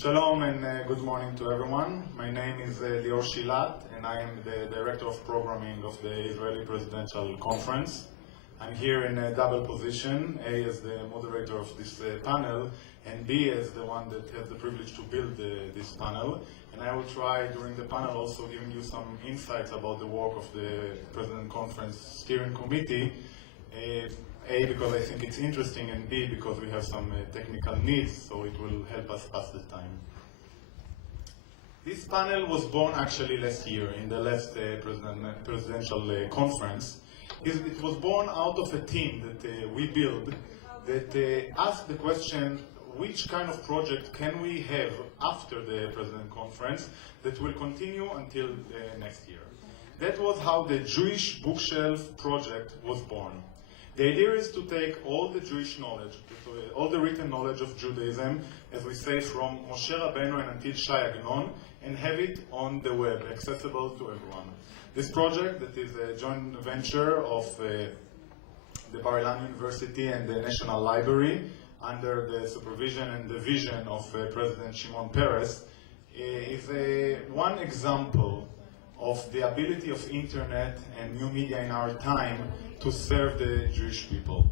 Shalom and good morning to everyone. My name is Lior Shilat and I am the Director of Programming of the Israeli Presidential Conference. I'm here in a double position, A as the moderator of this panel and B as the one that has the privilege to build this panel. And I will try during the panel also giving you some insights about the work of the President Conference Steering Committee. A, because I think it's interesting, and B, because we have some technical needs, so it will help us pass the time. This panel was born actually last year in the last presidential conference. It was born out of a team that we built that asked the question, which kind of project can we have after the President Conference that will continue until next year? That was how the Jewish Bookshelf project was born. The idea is to take all the Jewish knowledge, all the written knowledge of Judaism, as we say, from Moshe Rabbeinu and until Shai Agnon, and have it on the web, accessible to everyone. This project, that is a joint venture of the Bar Ilan University and the National Library, under the supervision and the vision of President Shimon Peres, is one example of the ability of internet and new media in our time to serve the Jewish people.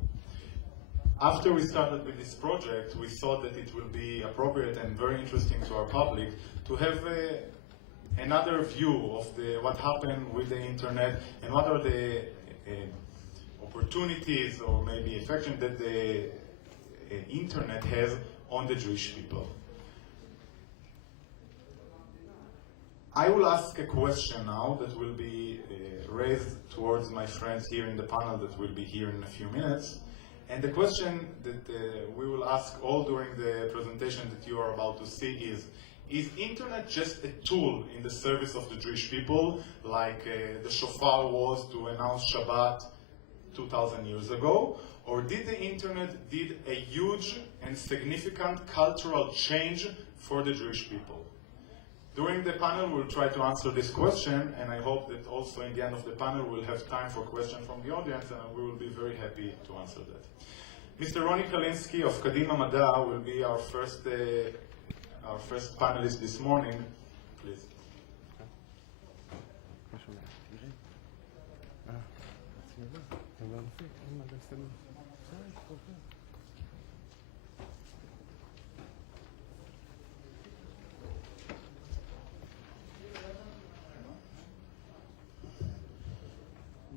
After we started with this project, we thought that it will be appropriate and very interesting to our public to have another view of what happened with the internet and what are the opportunities or maybe affection that the internet has on the Jewish people. I will ask a question now that will be raised towards my friends here in the panel that will be here in a few minutes. And the question that we will ask all during the presentation that you are about to see is internet just a tool in the service of the Jewish people, like the shofar was to announce Shabbat 2,000 years ago? Or did the internet did a huge and significant cultural change for the Jewish people? During the panel, we'll try to answer this question, and I hope that also in the end of the panel, we'll have time for questions from the audience, and we will be very happy to answer that. Mr. Ronnie Kalinsky of Kadima Mada will be our first panelist this morning. Please.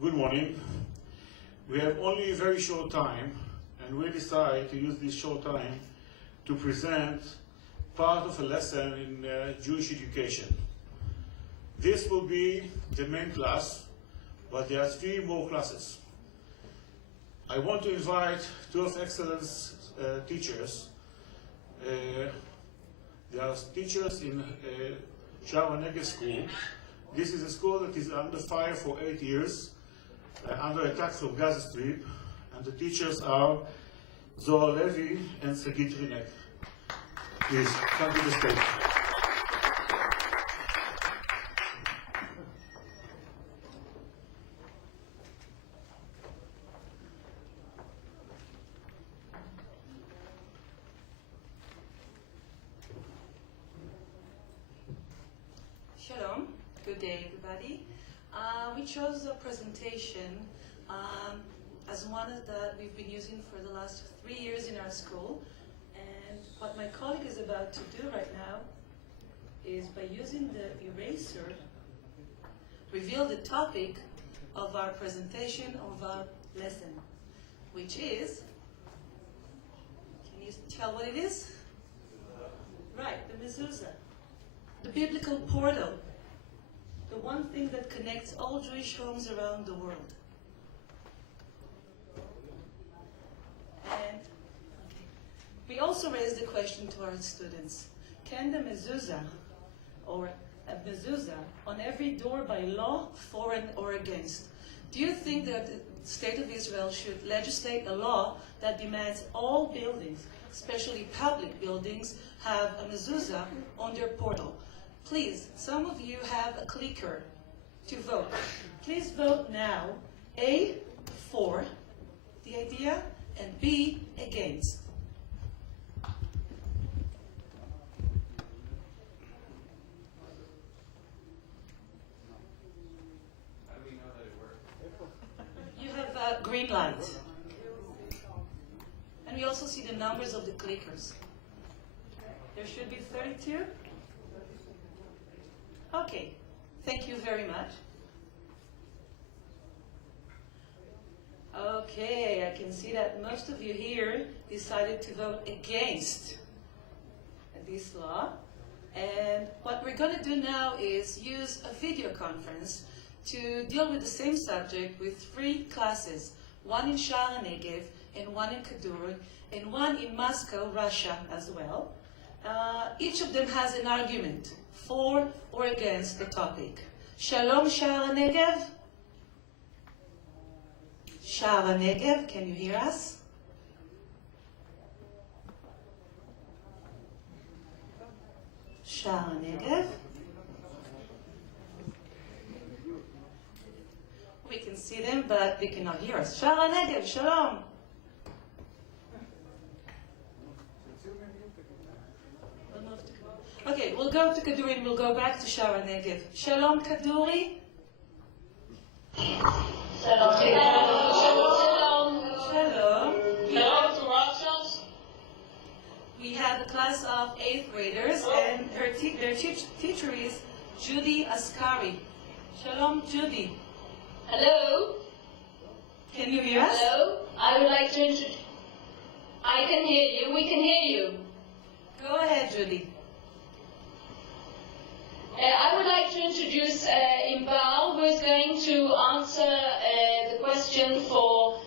Good morning. We have only a very short time, and we decide to use this short time to present part of a lesson in Jewish education. This will be the main class, but there are 3 more classes. I want to invite 2 of excellence teachers. They are teachers in Shara Negev School. This is a school that is under fire for 8 years. Under attack from Gaza Strip, and the teachers are Zohar Levi and Sagit Rinek. Please, come to the stage. Shalom, good day everybody. We chose a presentation as one that we've been using for the last 3 years in our school, and what my colleague is about to do right now is, by using the eraser, reveal the topic of our presentation of our lesson, which is, can you tell what it is? Right, the mezuzah, the biblical portal. The one thing that connects all Jewish homes around the world. And we also raised the question to our students, can the mezuzah, or a mezuzah, on every door by law, foreign or against? Do you think that the State of Israel should legislate a law that demands all buildings, especially public buildings, have a mezuzah on their portal? Please, some of you have a clicker to vote. Please vote now. A, for the idea, and B, against. the numbers of the clickers. There should be 32. Okay, thank you very much. Okay, I can see that most of you here decided to vote against this law. And what we're going to do now is use a video conference to deal with the same subject with 3 classes, one in Sha'ar HaNegev, and one in Kaduri, and one in Moscow, Russia as well. Each of them has an argument for or against the topic. Shalom Sha'ar HaNegev. Sha'ar HaNegev, can you hear us? Sha'ar HaNegev. We can see them, but they cannot hear us. Sha'ar HaNegev, shalom. Okay, we'll go to Kaduri and we'll go back to Sha'ar HaNegev. Shalom Kaduri. Shalom. Shalom. Shalom. Shalom to Russians. We have a class of 8th graders, and their teacher is Judy Askari. Shalom, Judy. Hello. Can you hear us? Hello. I would like to introduce. I can hear you. We can hear you. Go ahead, Judy. I would like to introduce Imbal, who is going to answer the question for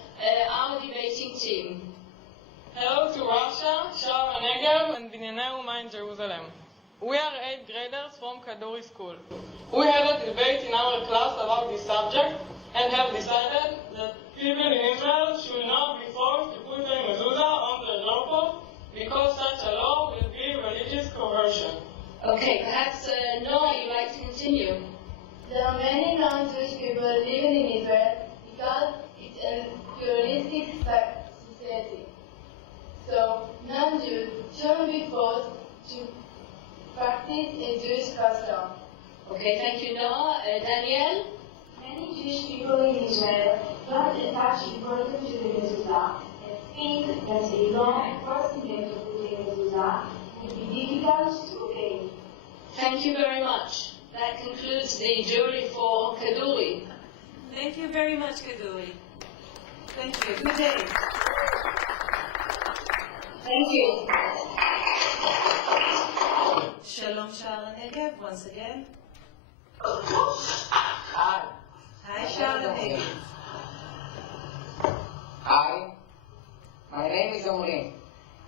our debating team. Hello to Russia, Sha'ar HaNegev, and Binyanei Uma in Jerusalem. We are 8th graders from Kaduri School. We had a debate in our class about this subject and have decided that people in Israel should not be forced to put a mezuzah on their doorpost because such a law will be religious coercion. Okay, perhaps Noah, you'd like to continue. There are many non-Jewish people living in Israel because it's a pluralistic society. So non-Jews shouldn't be forced to practice a Jewish custom. Okay, thank you, Noah. Daniel? Many Jewish people in Israel don't attach importance to the mezuzah and think that the law forcing them to put a mezuzah would be difficult to obey. Thank you very much. That concludes the jury for Kaduri. Thank you very much, Kaduri. Thank you. Good day. Thank you. Shalom Sha'ar HaNegev, once again. Hi. Hi, Sha'ar HaNegev. Hi. My name is Omri,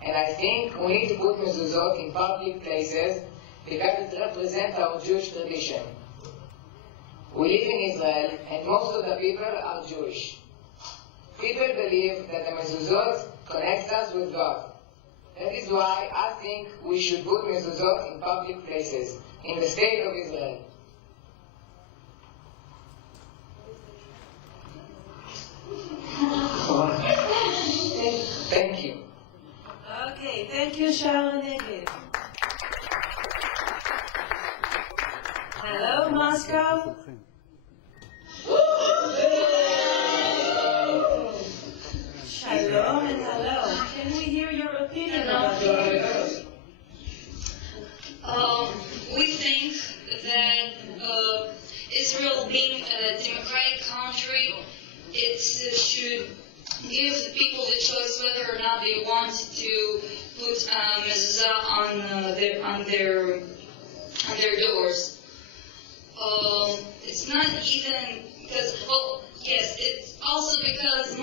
and I think we need to put mezuzot in public places because it represents our Jewish tradition. We live in Israel, and most of the people are Jewish. People believe that the mezuzot connects us with God. That is why I think we should put mezuzot in public places, in the state of Israel. Thank you. Okay, thank you, Sha'ar HaNegev. Hello, Moscow. Shalom and hello. Can we hear your opinion about this? We think that Israel being a democratic country, it should give the people the choice whether or not they want to put mezuzah on their doors. It's not even because, well, yes, it's also because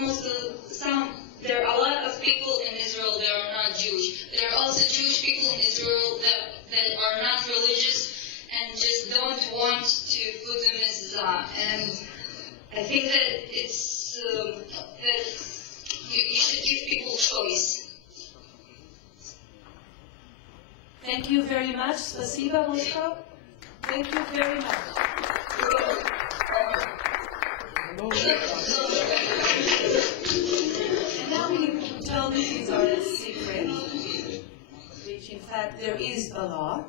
there are a lot of people in Israel that are not Jewish. There are also Jewish people in Israel that are not religious and just don't want to put the mezuzah. And I think that that you should give people choice. Thank you very much. Spasiba, Moscow. Thank you very much. And now we tell you these are a secret, which in fact there is a law.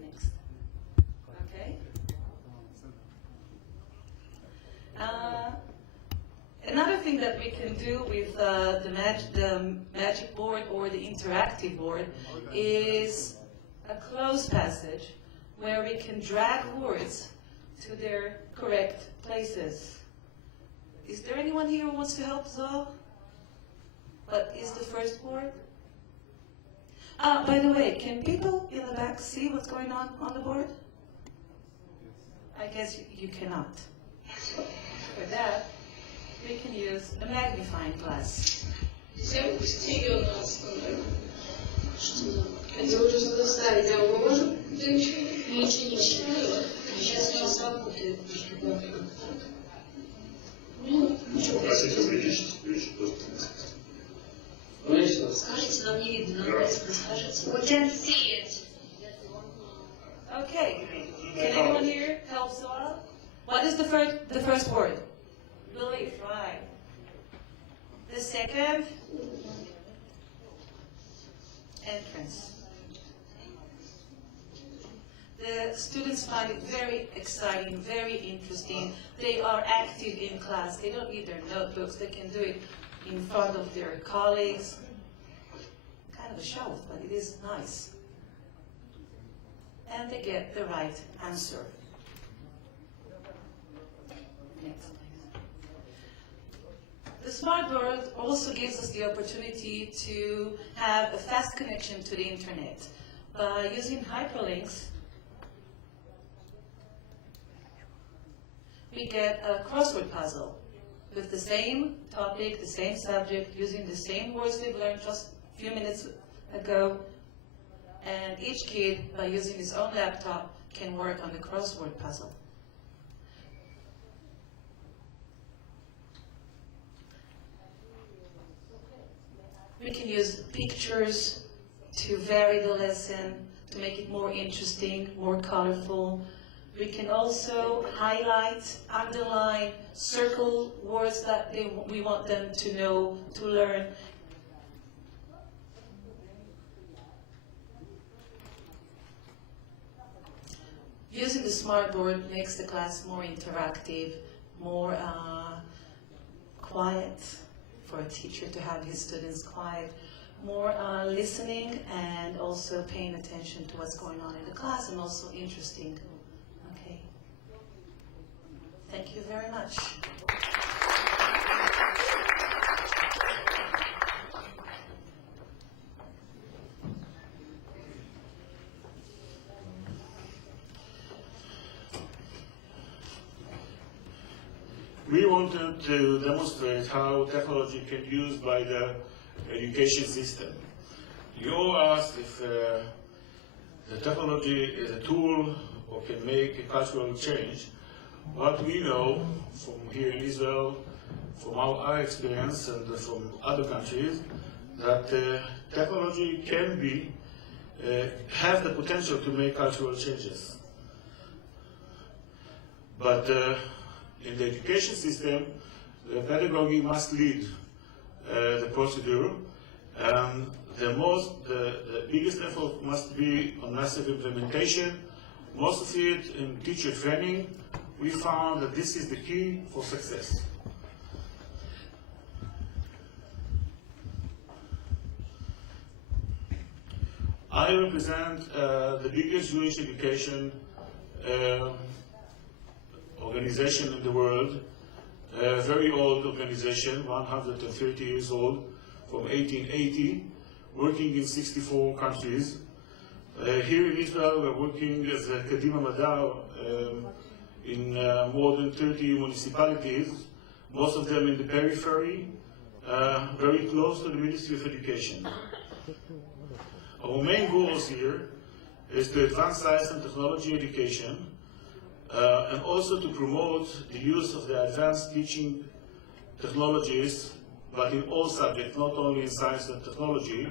Next. Okay. Another thing that we can do with the magic board or the interactive board is a closed passage where we can drag words to their correct places. Is there anyone here who wants to help Zoe? What is the first word? By the way, can people in the back see what's going on the board? I guess you cannot. For that, we can use a magnifying glass. Я упустила нас, хотя уже что-то ставить, а мы можем? Ты ничего не читала. Сейчас не сработает. Попросите увеличить, Скажите, нам не видно, нам скажите. We can see it. Okay, can anyone here help Zoa? What is the first word? Belief, right. The second? Entrance. The students find it very exciting, very interesting. They are active in class. They don't need their notebooks. They can do it in front of their colleagues. Kind of a show, but it is nice. And they get the right answer. Next, please. The smart board also gives us the opportunity to have a fast connection to the internet. By using hyperlinks, we get a crossword puzzle with the same topic, the same subject, using the same words we've learned just a few minutes ago. And each kid, by using his own laptop, can work on the crossword puzzle. We can use pictures to vary the lesson, to make it more interesting, more colorful. We can also highlight, underline, circle words that we want them to know, to learn. Using the smart board makes the class more interactive, more quiet, for a teacher to have his students quiet, more listening and also paying attention to what's going on in the class, and also interesting. Okay. Thank you very much. We wanted to demonstrate how technology can be used by the education system. You all asked if the technology is a tool or can make a cultural change. What we know from here in Israel, from our experience and from other countries, that technology can be, have the potential to make cultural changes. But in the education system, the pedagogy must lead the procedure, and the biggest effort must be on massive implementation, most of it in teacher training. We found that this is the key for success. I represent the biggest Jewish education organization in the world, a very old organization, 130 years old, from 1880, working in 64 countries. Here in Israel, we're working as a Kadima Madar in more than 30 municipalities, most of them in the periphery, very close to the Ministry of Education. Our main goals here is to advance science and technology education, and also to promote the use of the advanced teaching technologies, but in all subjects, not only in science and technology,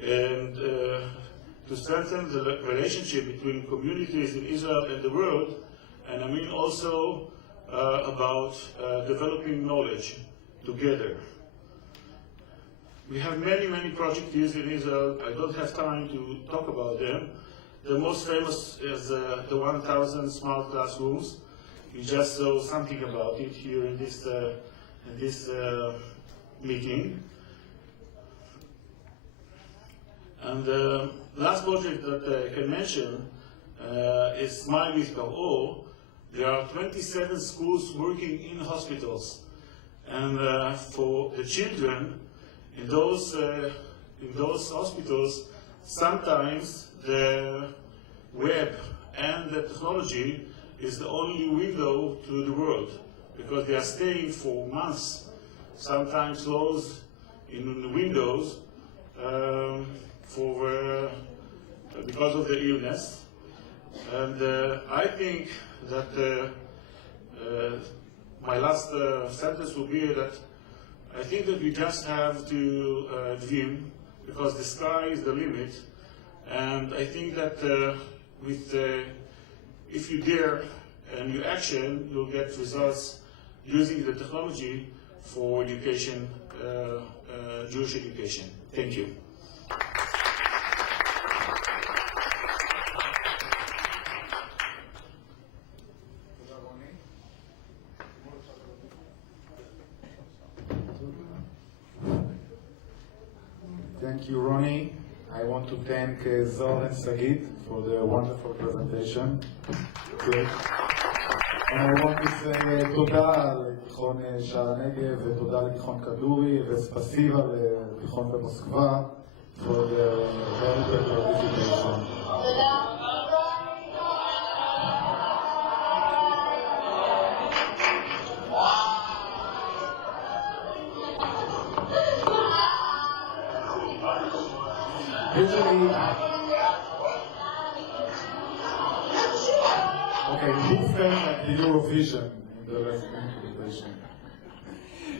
and to strengthen the relationship between communities in Israel and the world, and I mean also about developing knowledge together. We have many, many projects here in Israel. I don't have time to talk about them. The most famous is the 1,000 smart classrooms. We just saw something about it here in this in this meeting. And the last project that I can mention is Smile with Paro. There are 27 schools working in hospitals. And for the children in those hospitals, sometimes the web and the technology is the only window to the world, because they are staying for months, sometimes closed in the windows because of the illness. And I think that my last sentence will be that I think that we just have to dream, because the sky is the limit. And I think that if you dare and you action, you'll get results using the technology for education, Jewish education. Thank you. Thank you, Ronnie. I want to thank Zohar and Sagit for their wonderful presentation. Great. And I want to say תודה לתיכון שער הנגב, ותודה לתיכון כדורי, וספסיבה לתיכון במוסקבה for the very good participation. Usually, okay, who felt like the Eurovision in the last presentation?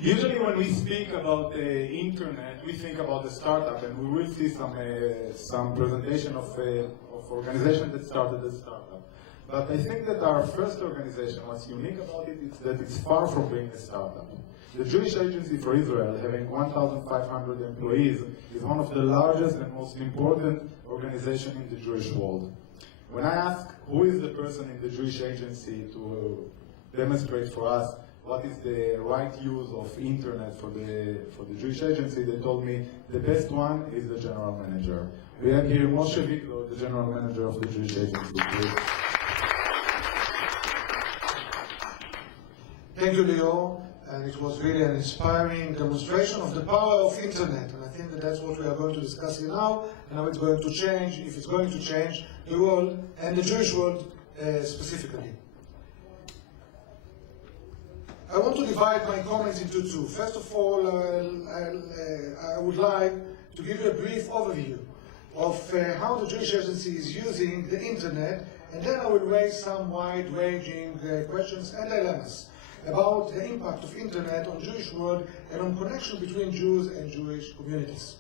Usually when we speak about the internet, we think about the startup, and we will see some presentation of organization that started the startup. But I think that our first organization, what's unique about it, is that it's far from being a startup. The Jewish Agency for Israel, having 1,500 employees, is one of the largest and most important organizations in the Jewish world. When I ask who is the person in the Jewish Agency to demonstrate for us what is the right use of internet for the Jewish Agency, they told me the best one is the general manager. We have here Moshe Victor, the general manager of the Jewish Agency. Thank you, Leo. And it was really an inspiring demonstration of the power of internet. And I think that that's what we are going to discuss here now, and how it's going to change, if it's going to change the world, and the Jewish world specifically. I want to divide my comments into two. First of all, I would like to give you a brief overview of how the Jewish Agency is using the internet, and then I will raise some wide-ranging questions and dilemmas about the impact of internet on Jewish world and on connection between Jews and Jewish communities.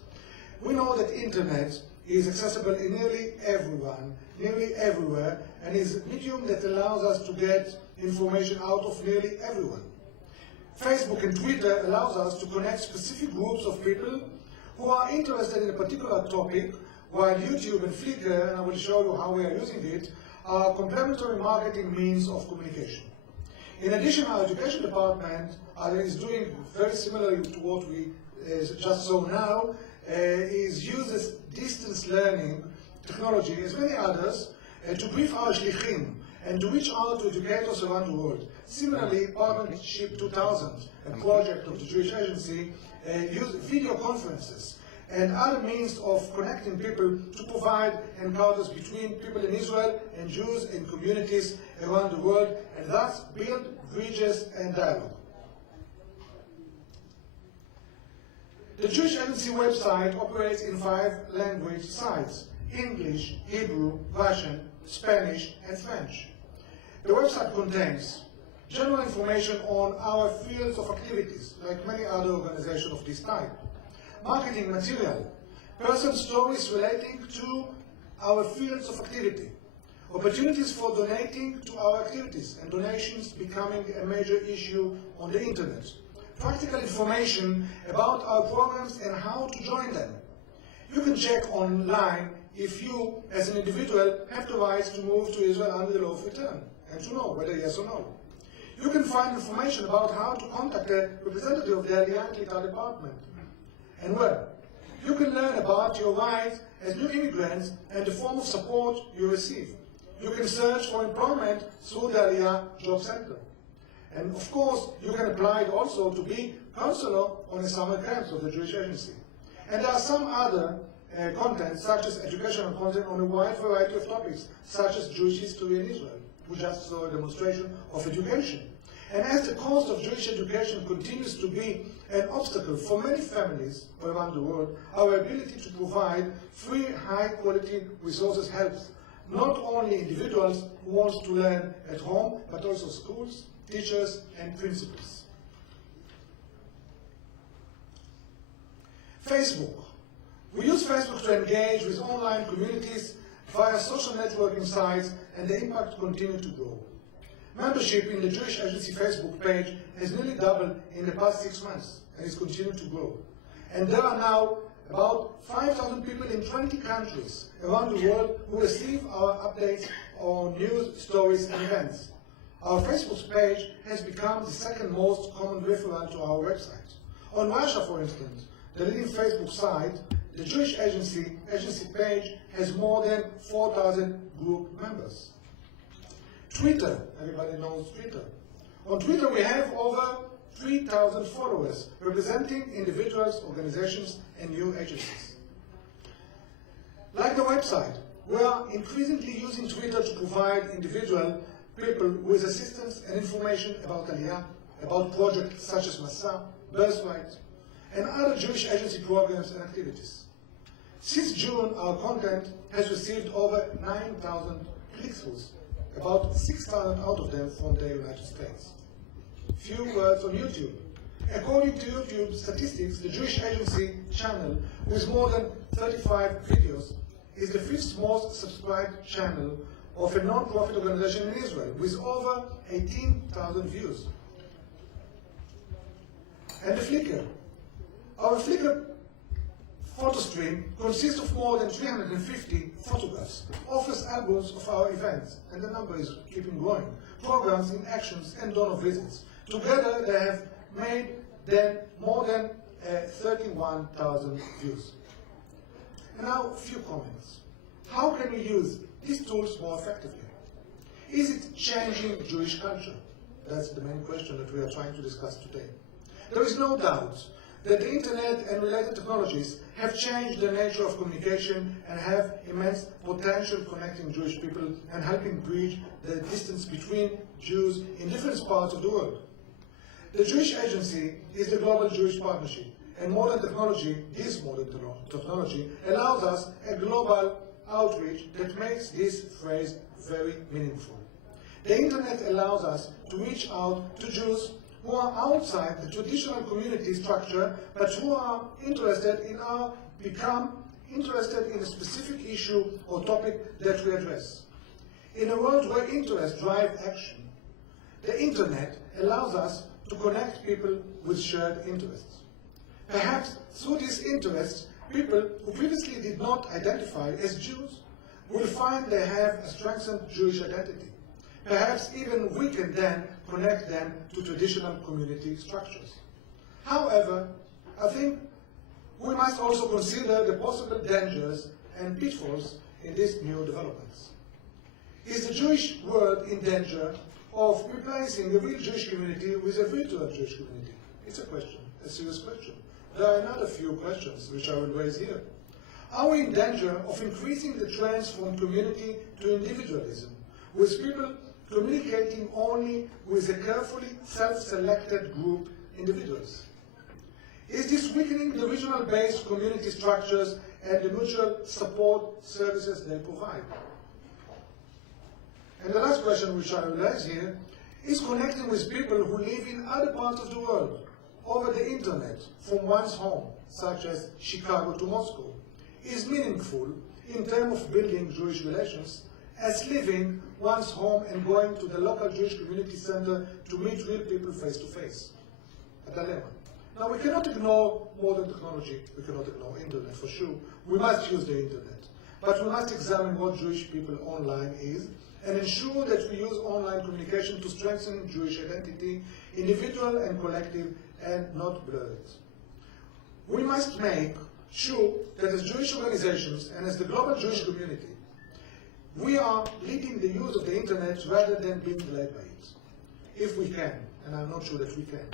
We know that internet is accessible in nearly everyone, nearly everywhere, and is a medium that allows us to get information out of nearly everyone. Facebook and Twitter allows us to connect specific groups of people who are interested in a particular topic, while YouTube and Flickr, and I will show you how we are using it, are complementary marketing means of communication. In addition, our education department is doing very similarly to what we just saw now, uses distance learning technology, as many others, to brief our shlichim and to reach out to educators around the world. Similarly, Partnership 2000, a project of the Jewish Agency, uses video conferences and other means of connecting people to provide encounters between people in Israel and Jews in communities around the world, and thus build bridges and dialogue. The Jewish Agency website operates in 5 language sites: English, Hebrew, Russian, Spanish, and French. The website contains general information on our fields of activities, like many other organizations of this type. Marketing material, personal stories relating to our fields of activity, opportunities for donating to our activities, and donations becoming a major issue on the internet. Practical information about our programs and how to join them. You can check online if you, as an individual, have the rights to move to Israel under the law of return, and to know whether yes or no. You can find information about how to contact a representative of the Aliyah department. And well, you can learn about your rights as new immigrants and the form of support you receive. You can search for employment through the Aliyah Job Center. And of course, you can apply also to be counselor on the summer camps of the Jewish Agency. And there are some other content, such as educational content on a wide variety of topics, such as Jewish history in Israel. We just saw a demonstration of education. And as the cost of Jewish education continues to be an obstacle for many families around the world, our ability to provide free, high-quality resources helps not only individuals who want to learn at home, but also schools, teachers, and principals. Facebook. We use Facebook to engage with online communities via social networking sites, and the impact continues to grow. Membership in the Jewish Agency Facebook page has nearly doubled in the past 6 months, and is continuing to grow. And there are now about 5,000 people in 20 countries around the world who receive our updates on news, stories, and events. Our Facebook page has become the second most common referral to our website. On Russia, for instance, the leading Facebook site, the Jewish Agency page has more than 4,000 group members. Twitter, everybody knows Twitter. On Twitter we have over 3,000 followers representing individuals, organizations, and new agencies. Like the website, we are increasingly using Twitter to provide individual people with assistance and information about Aliyah, about projects such as Masa, Birthright, and other Jewish Agency programs and activities. Since June, our content has received over 9,000 click-throughs, about 6,000 out of them from the United States. Few words on YouTube. According to YouTube statistics, the Jewish Agency channel, with more than 35 videos, is the 5th most subscribed channel of a non-profit organization in Israel, with over 18,000 views. And the Flickr. Our Flickr photo stream consists of more than 350 photographs, offers albums of our events, and the number is keeping growing, programs in actions and donor visits. Together they have made then more than 31,000 views. And now a few comments. How can we use these tools more effectively? Is it changing Jewish culture? That's the main question that we are trying to discuss today. There is no doubt that the internet and related technologies have changed the nature of communication and have immense potential connecting Jewish people and helping bridge the distance between Jews in different parts of the world. The Jewish Agency is the global Jewish partnership, and modern technology, allows us a global outreach that makes this phrase very meaningful. The internet allows us to reach out to Jews who are outside the traditional community structure, but who are become interested in a specific issue or topic that we address. In a world where interests drive action, the internet allows us to connect people with shared interests. Perhaps through these interests, people who previously did not identify as Jews will find they have a strengthened Jewish identity. Perhaps even we can then connect them to traditional community structures. However, I think we must also consider the possible dangers and pitfalls in these new developments. Is the Jewish world in danger of replacing the real Jewish community with a virtual Jewish community? It's a question, a serious question. There are another few questions which I will raise here. Are we in danger of increasing the trends from community to individualism, with people communicating only with a carefully self-selected group individuals? Is this weakening the regional-based community structures and the mutual support services they provide? And the last question which I will raise here is connecting with people who live in other parts of the world over the internet from one's home, such as Chicago to Moscow, is meaningful in terms of building Jewish relations as leaving one's home and going to the local Jewish community center to meet real people face to face. A dilemma. Now we cannot ignore modern technology, we cannot ignore internet for sure. We must use the internet. but we must examine what Jewish people online is and ensure that we use online communication to strengthen Jewish identity, individual and collective, and not blur it. We must make sure that as Jewish organizations and as the global Jewish community, we are leading the use of the internet rather than being led by it. If we can, and I'm not sure that we can.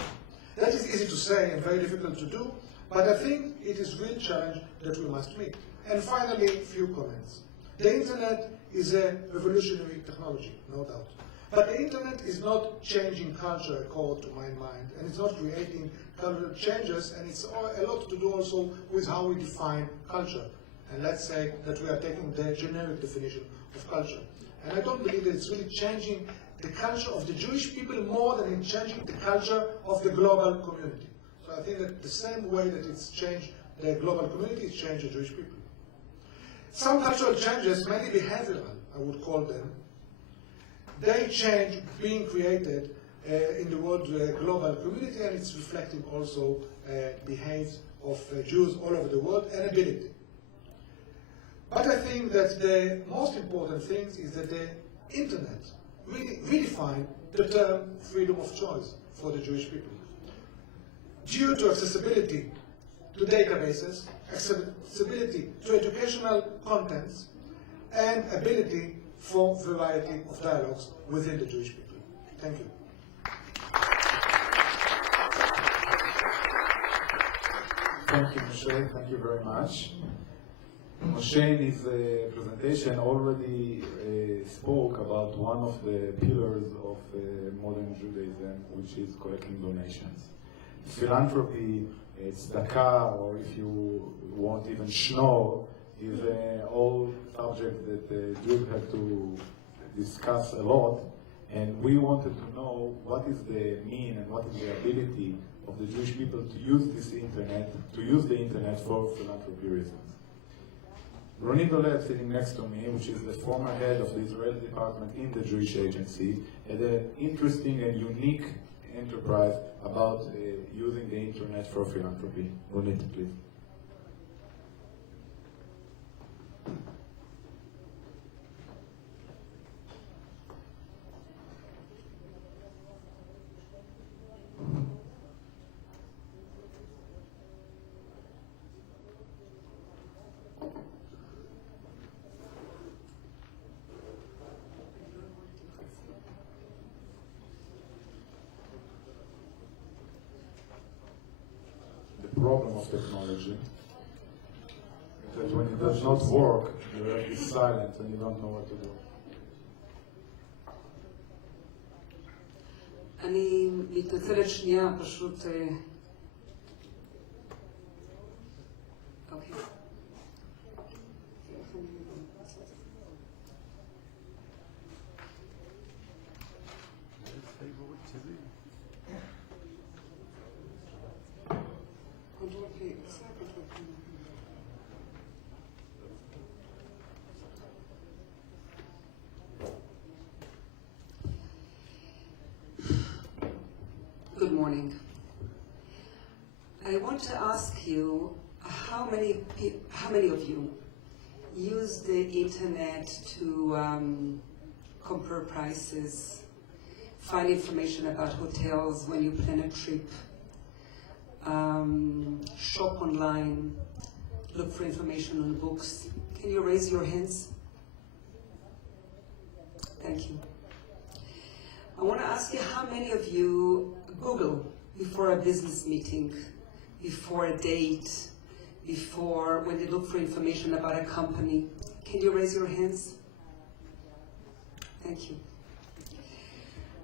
That is easy to say and very difficult to do, but I think it is a real challenge that we must meet. And finally, few comments. The internet is a revolutionary technology, no doubt. But the internet is not changing culture according to my mind, and it's not creating cultural changes, and it's a lot to do also with how we define culture. And let's say that we are taking the generic definition of culture. And I don't believe that it's really changing the culture of the Jewish people more than in changing the culture of the global community. So I think that the same way that it's changed the global community, it's changed the Jewish people. Some cultural changes, mainly behavioral, I would call them, they change being created in the world global community, and it's reflecting also behaviors of Jews all over the world and ability. But I think that the most important thing is that the internet really redefined the term freedom of choice for the Jewish people. Due to accessibility to databases, accessibility to educational contents, and ability for variety of dialogues within the Jewish people. Thank you. Thank you, Moshe. Thank you very much. Moshe in his presentation already spoke about one of the pillars of modern Judaism, which is collecting donations. Philanthropy, tzedakah, or if you want even schnorr, is an old subject that Jews have to discuss a lot, and we wanted to know what is the mean and what is the ability of the Jewish people to use this internet, to use the internet for philanthropy reasons. Ronnie Dolev, sitting next to me, which is the former head of the Israeli department in the Jewish Agency, had an interesting and unique enterprise about using the internet for philanthropy. Ronnie, please. Problem of technology that when it does not work, you are silent and you don't know what to do. אני מתנצלת שנייה, פשוט... אוקיי. Good morning. I want to ask you how many of you use the internet to compare prices, find information about hotels when you plan a trip, shop online, look for information on books. Can you raise your hands? Thank you. I want to ask you how many of you Google before a business meeting, before a date, before when they look for information about a company. Can you raise your hands? Thank you.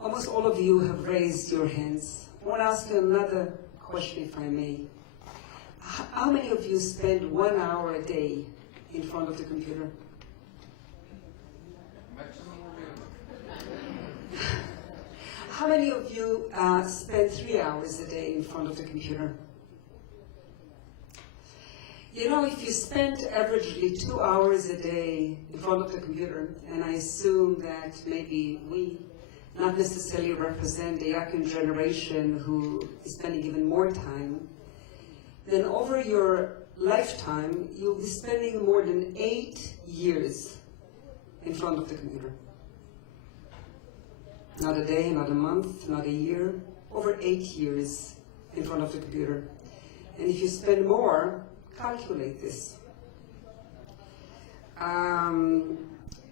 Almost all of you have raised your hands. I want to ask you another question, if I may. How many of you spend 1 hour a day in front of the computer? How many of you spend 3 hours a day in front of the computer? You know, if you spend averagely 2 hours a day in front of the computer, and I assume that maybe we not necessarily represent the young generation who is spending even more time, then over your lifetime, you'll be spending more than 8 years in front of the computer. Not a day, not a month, not a year, over 8 years in front of the computer. And if you spend more, calculate this.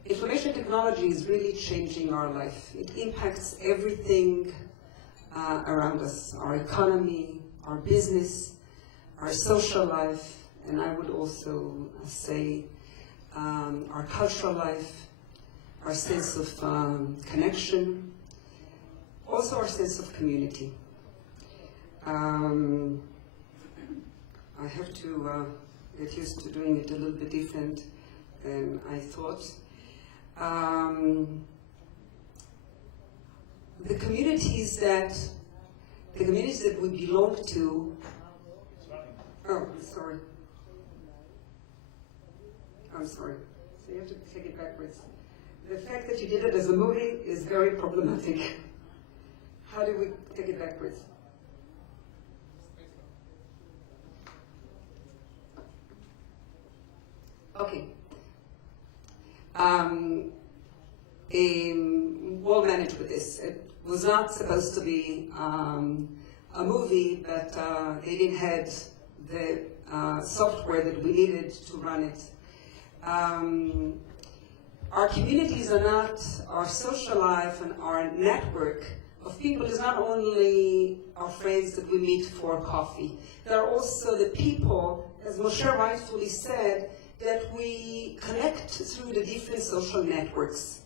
Information technology is really changing our life. It impacts everything around us, our economy, our business, our social life, and I would also say our cultural life, our sense of connection, also our sense of community. I have to get used to doing it a little bit different than I thought. The communities that we belong to. Oh, sorry. I'm sorry. So you have to take it backwards. The fact that you did it as a movie is very problematic. How do we take it backwards? Okay. We'll manage with this. It was not supposed to be a movie, but they didn't have the software that we needed to run it. Our communities are not, our social life and our network of people is not only our friends that we meet for coffee. There are also the people, as Moshe rightfully said, that we connect through the different social networks.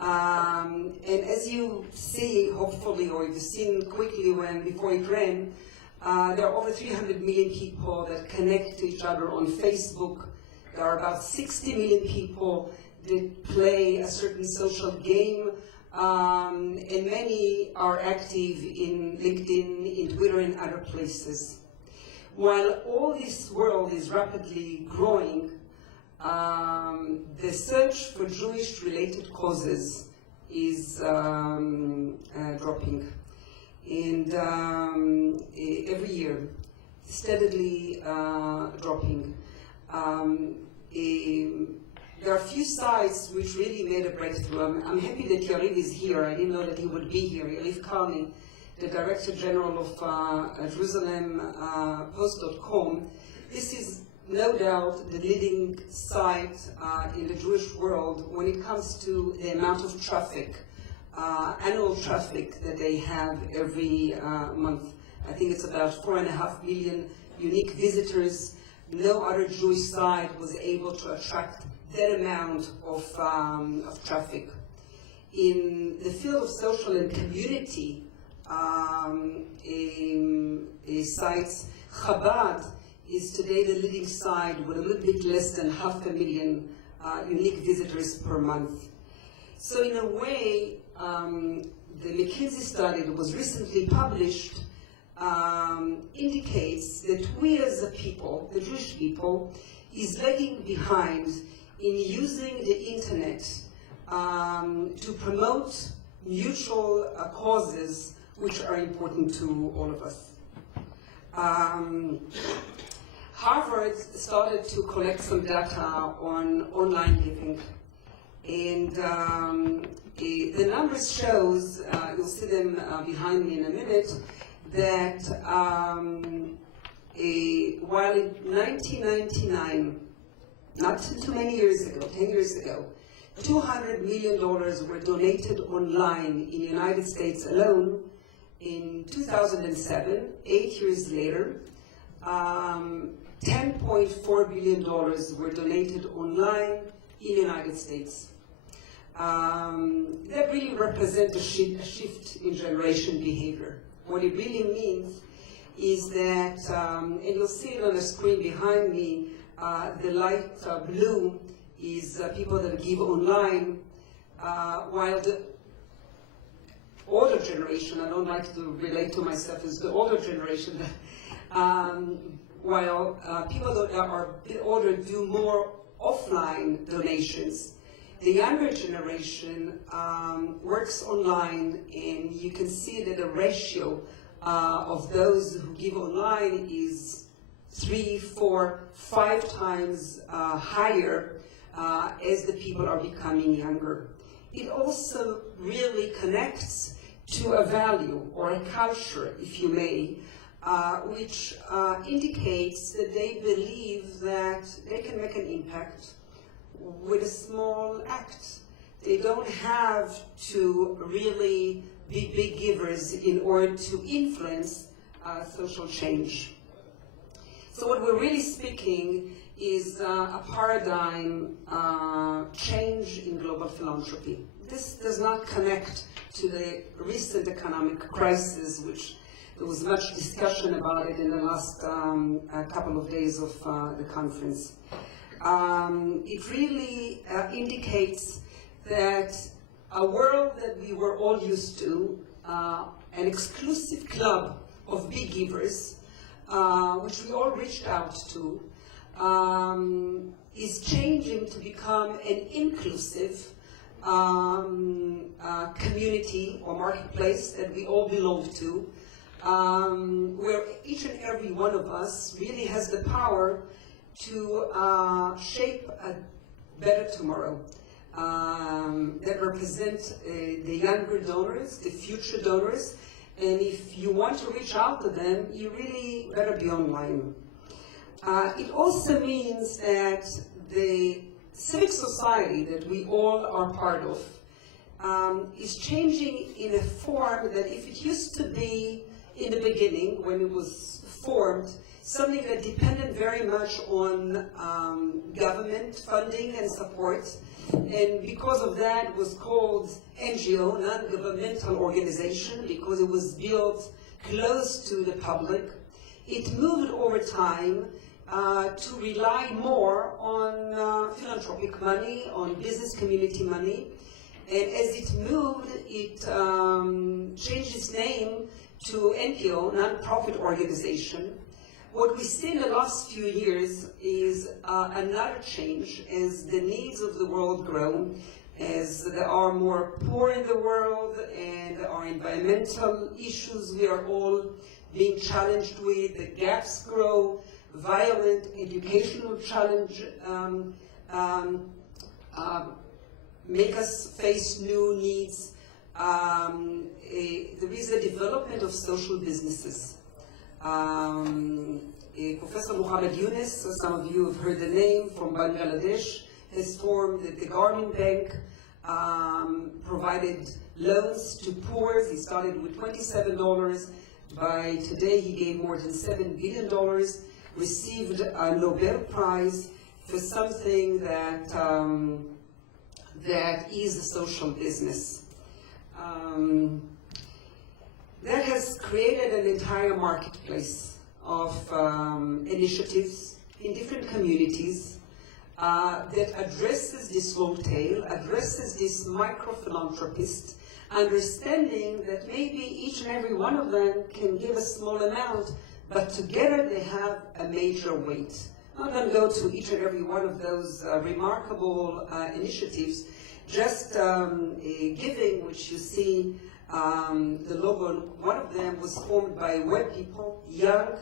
And as you see, hopefully, or you've seen quickly before it ran, there are over 300 million people that connect to each other on Facebook. There are about 60 million people that play a certain social game, and many are active in LinkedIn, in Twitter, and other places. While all this world is rapidly growing, the search for Jewish-related causes is dropping. And every year, steadily dropping. There are a few sites which really made a breakthrough. I'm happy that Yariv is here. I didn't know that he would be here. Yariv Karni, the Director General of JerusalemPost.com. This is no doubt the leading site in the Jewish world when it comes to the amount of traffic, annual traffic that they have every month. I think it's about 4.5 million unique visitors. No other Jewish site was able to attract that amount of traffic. In the field of social and community sites, Chabad is today the leading site with a little bit less than 500,000 unique visitors per month. So in a way, the McKinsey study that was recently published indicates that we as a people, the Jewish people, is lagging behind in using the internet to promote mutual causes which are important to all of us. Harvard started to collect some data on online giving, and the numbers shows, you'll see them behind me in a minute, that while in 1999, not too many years ago, 10 years ago, $200 million were donated online in the United States alone. In 2007, 8 years later, $10.4 billion were donated online in the United States. That really represents a shift in generation behavior. What it really means is that, and you'll see it on the screen behind me, the light blue is people that give online, while the older generation, I don't like to relate to myself as the older generation, while people that are a bit older do more offline donations. The younger generation works online, and you can see that the ratio of those who give online is 3, 4, 5 times higher as the people are becoming younger. It also really connects to a value or a culture, if you may, which indicates that they believe that they can make an impact with a small act. They don't have to really be big givers in order to influence social change. So what we're really speaking is a paradigm change in global philanthropy. This does not connect to the recent economic crisis, which there was much discussion about it in the last couple of days of the conference. It really indicates that a world that we were all used to, an exclusive club of big givers, which we all reached out to, is changing to become an inclusive community or marketplace that we all belong to, where each and every one of us really has the power to shape a better tomorrow that represent the younger donors, the future donors, and if you want to reach out to them, you really better be online. It also means that the civic society that we all are part of is changing in a form that if it used to be in the beginning, when it was formed, something that depended very much on government funding and support, and because of that it was called NGO, non-governmental organization, because it was built close to the public. It moved over time to rely more on philanthropic money, on business community money, and as it moved, it changed its name to NPO, non-profit organization. What we see in the last few years is another change as the needs of the world grow, as there are more poor in the world and there are environmental issues we are all being challenged with, the gaps grow, violent educational challenge make us face new needs. There is a development of social businesses. Professor Muhammad Yunus, some of you have heard the name, from Bangladesh, has formed the Garmin Bank, provided loans to poor. He started with $27. By today, he gave more than $7 billion, received a Nobel Prize for something that, that is a social business. That has created an entire marketplace of initiatives in different communities that addresses this long tail, addresses this micro-philanthropist, understanding that maybe each and every one of them can give a small amount, but together they have a major weight. I'm not going to go to each and every one of those remarkable initiatives, just giving, which you see the logo. One of them was formed by web people, young,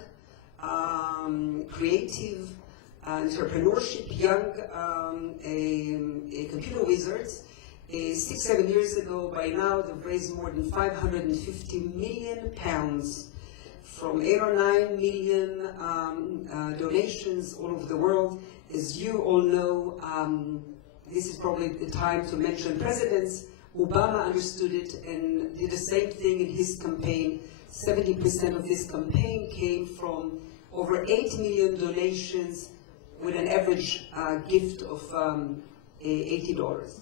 creative, entrepreneurship, young computer wizards. 6-7 years ago, by now, they've raised more than 550 million pounds from 8 or 9 million donations all over the world. As you all know, this is probably the time to mention presidents. Obama understood it and did the same thing in his campaign. 70% of his campaign came from over 8 million donations with an average gift of $80.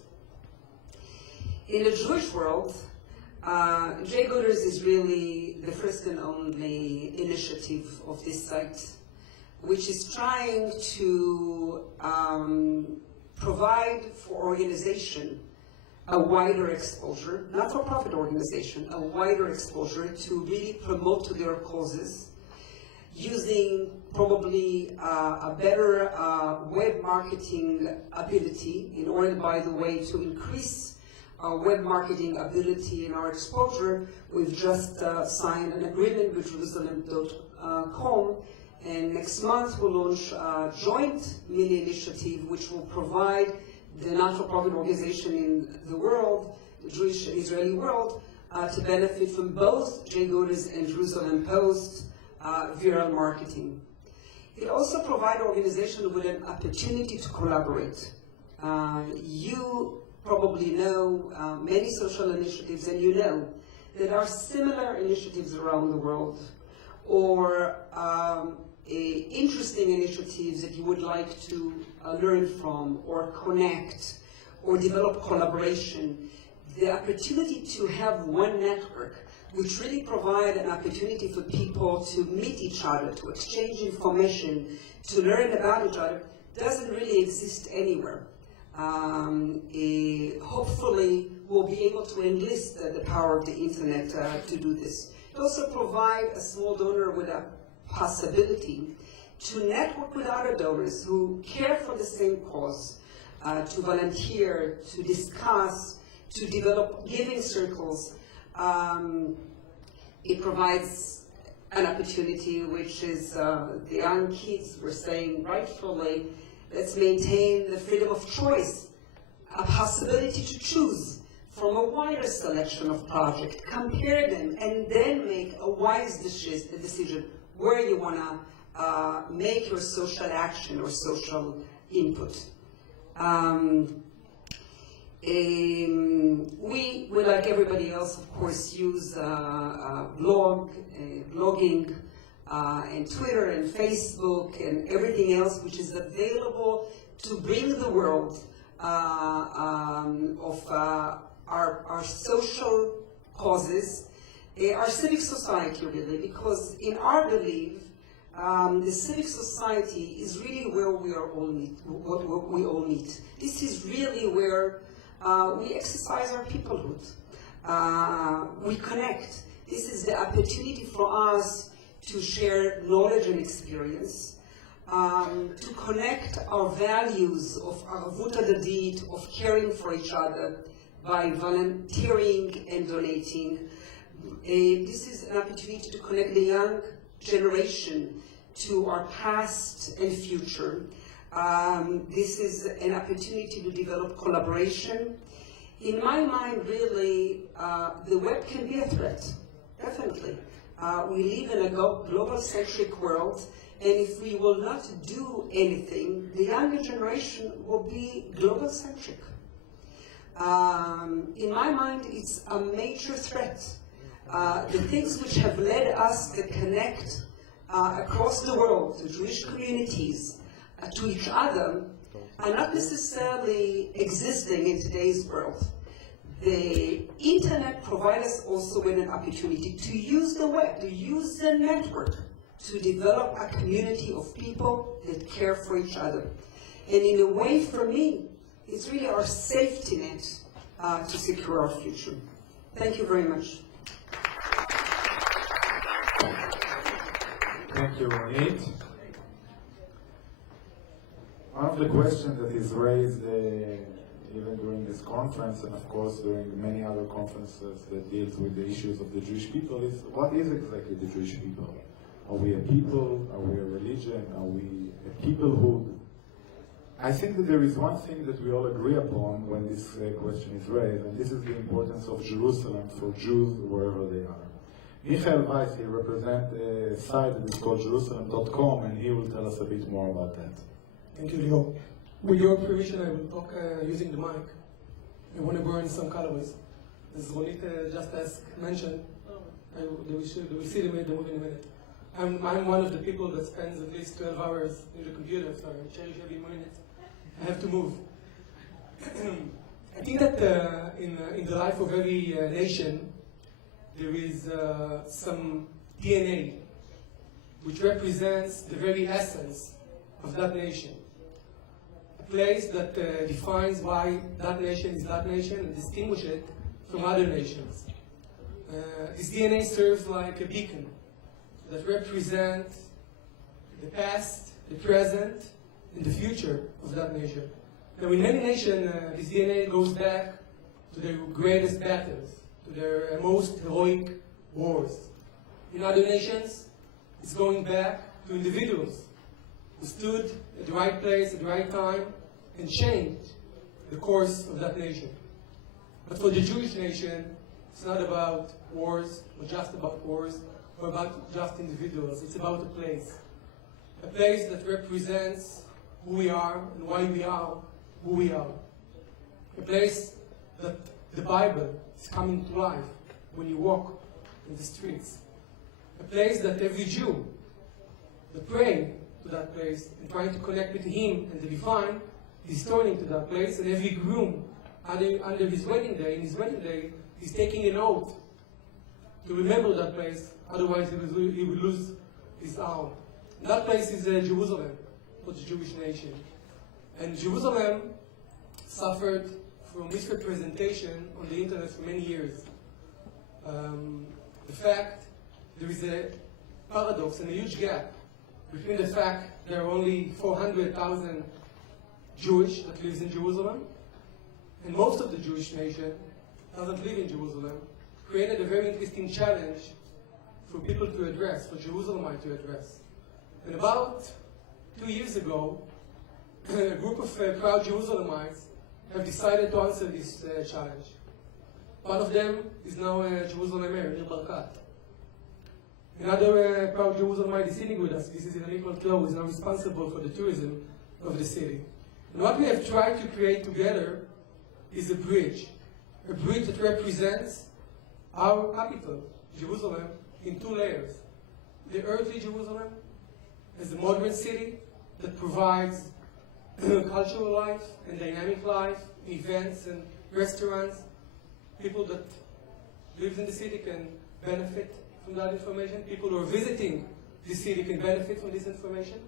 In the Jewish world, J. Gooders is really the first and only initiative of this site, which is trying to provide for organization a wider exposure, not for profit organization, a wider exposure to really promote their causes, using probably a better web marketing ability in order, by the way, to increase our web marketing ability and our exposure. We've just signed an agreement with Jerusalem.com, And next month we'll launch a joint mini initiative which will provide the not-for-profit organization in the world, the Jewish and Israeli world, to benefit from both Jay Goda's and Jerusalem Post viral marketing. It also provides organizations with an opportunity to collaborate. You probably know many social initiatives, and you know that are similar initiatives around the world, or interesting initiatives that you would like to learn from, or connect, or develop collaboration. The opportunity to have one network, which really provide an opportunity for people to meet each other, to exchange information, to learn about each other, doesn't really exist anywhere. Hopefully, we'll be able to enlist the power of the internet to do this. It also provides a small donor with a possibility to network with other donors who care for the same cause, to volunteer, to discuss, to develop giving circles. It provides an opportunity, which is the young kids were saying rightfully, let's maintain the freedom of choice, a possibility to choose from a wider selection of projects, compare them, and then make a wise decision where you want to make your social action or social input. We, like everybody else, of course, use blogging, and Twitter and Facebook and everything else which is available to bring the world of our social causes, our civic society really, because in our belief, the civic society is really where we all meet. This is really where we exercise our peoplehood. We connect. This is the opportunity for us to share knowledge and experience, to connect our values of arvut hadadit, of caring for each other by volunteering and donating. This is an opportunity to connect the young generation to our past and future. This is an opportunity to develop collaboration. In my mind, really, the web can be a threat, definitely. We live in a global-centric world, and if we will not do anything, the younger generation will be global-centric. In my mind, it's a major threat. The things which have led us to connect across the world, to Jewish communities, to each other, are not necessarily existing in today's world. The internet provides us also with an opportunity to use the web, to use the network, to develop a community of people that care for each other. And in a way, for me, it's really our safety net to secure our future. Thank you very much. Thank you, Ronit. One of the questions that is raised even during this conference, and of course during many other conferences that deals with the issues of the Jewish people, is what is exactly the Jewish people? Are we a people? Are we a religion? Are we a peoplehood? I think that there is one thing that we all agree upon when this question is raised, and this is the importance of Jerusalem for Jews wherever they are. Michael Weiss, he represents a site that is called Jerusalem.com, and he will tell us a bit more about that. Thank you, Leo. With your permission, I will talk using the mic. I want to burn some calories. As Ronit just mentioned, we will see the movie in a minute. I'm one of the people that spends at least 12 hours in the computer, so I cherish every minute. I have to move. I think that in the life of every nation, there is some DNA which represents the very essence of that nation. A place that defines why that nation is that nation and distinguishes it from other nations. This DNA serves like a beacon that represents the past, the present, and the future of that nation. Now, in many nations, this DNA goes back to their greatest battles, to their most heroic wars. In other nations, it's going back to individuals who stood at the right place at the right time and changed the course of that nation. But for the Jewish nation, it's not about wars, or just about wars, or about just individuals. It's about a place that represents who we are and why we are who we are. A place that the Bible is coming to life when you walk in the streets. A place that every Jew that praying to that place and trying to connect with him and the divine is turning to that place, and every groom under his wedding day, in his wedding day, is taking an oath to remember that place, otherwise he will lose his arm. And that place is Jerusalem for the Jewish nation. And Jerusalem suffered from misrepresentation on the internet for many years. The fact there is a paradox and a huge gap between the fact there are only 400,000 Jewish that lives in Jerusalem, and most of the Jewish nation doesn't live in Jerusalem, created a very interesting challenge for people to address, for Jerusalemites to address. And about 2 years ago, a group of proud Jerusalemites have decided to answer this challenge. One of them is now a Jerusalem mayor, Nir Barkat. Another proud Jerusalemite is sitting with us. This is Eshkol2, who is now responsible for the tourism of the city. And what we have tried to create together is a bridge that represents our capital, Jerusalem, in 2 layers. The earthly Jerusalem as a modern city that provides cultural life and dynamic life, events and restaurants. People that live in the city can benefit from that information. People who are visiting the city can benefit from this information.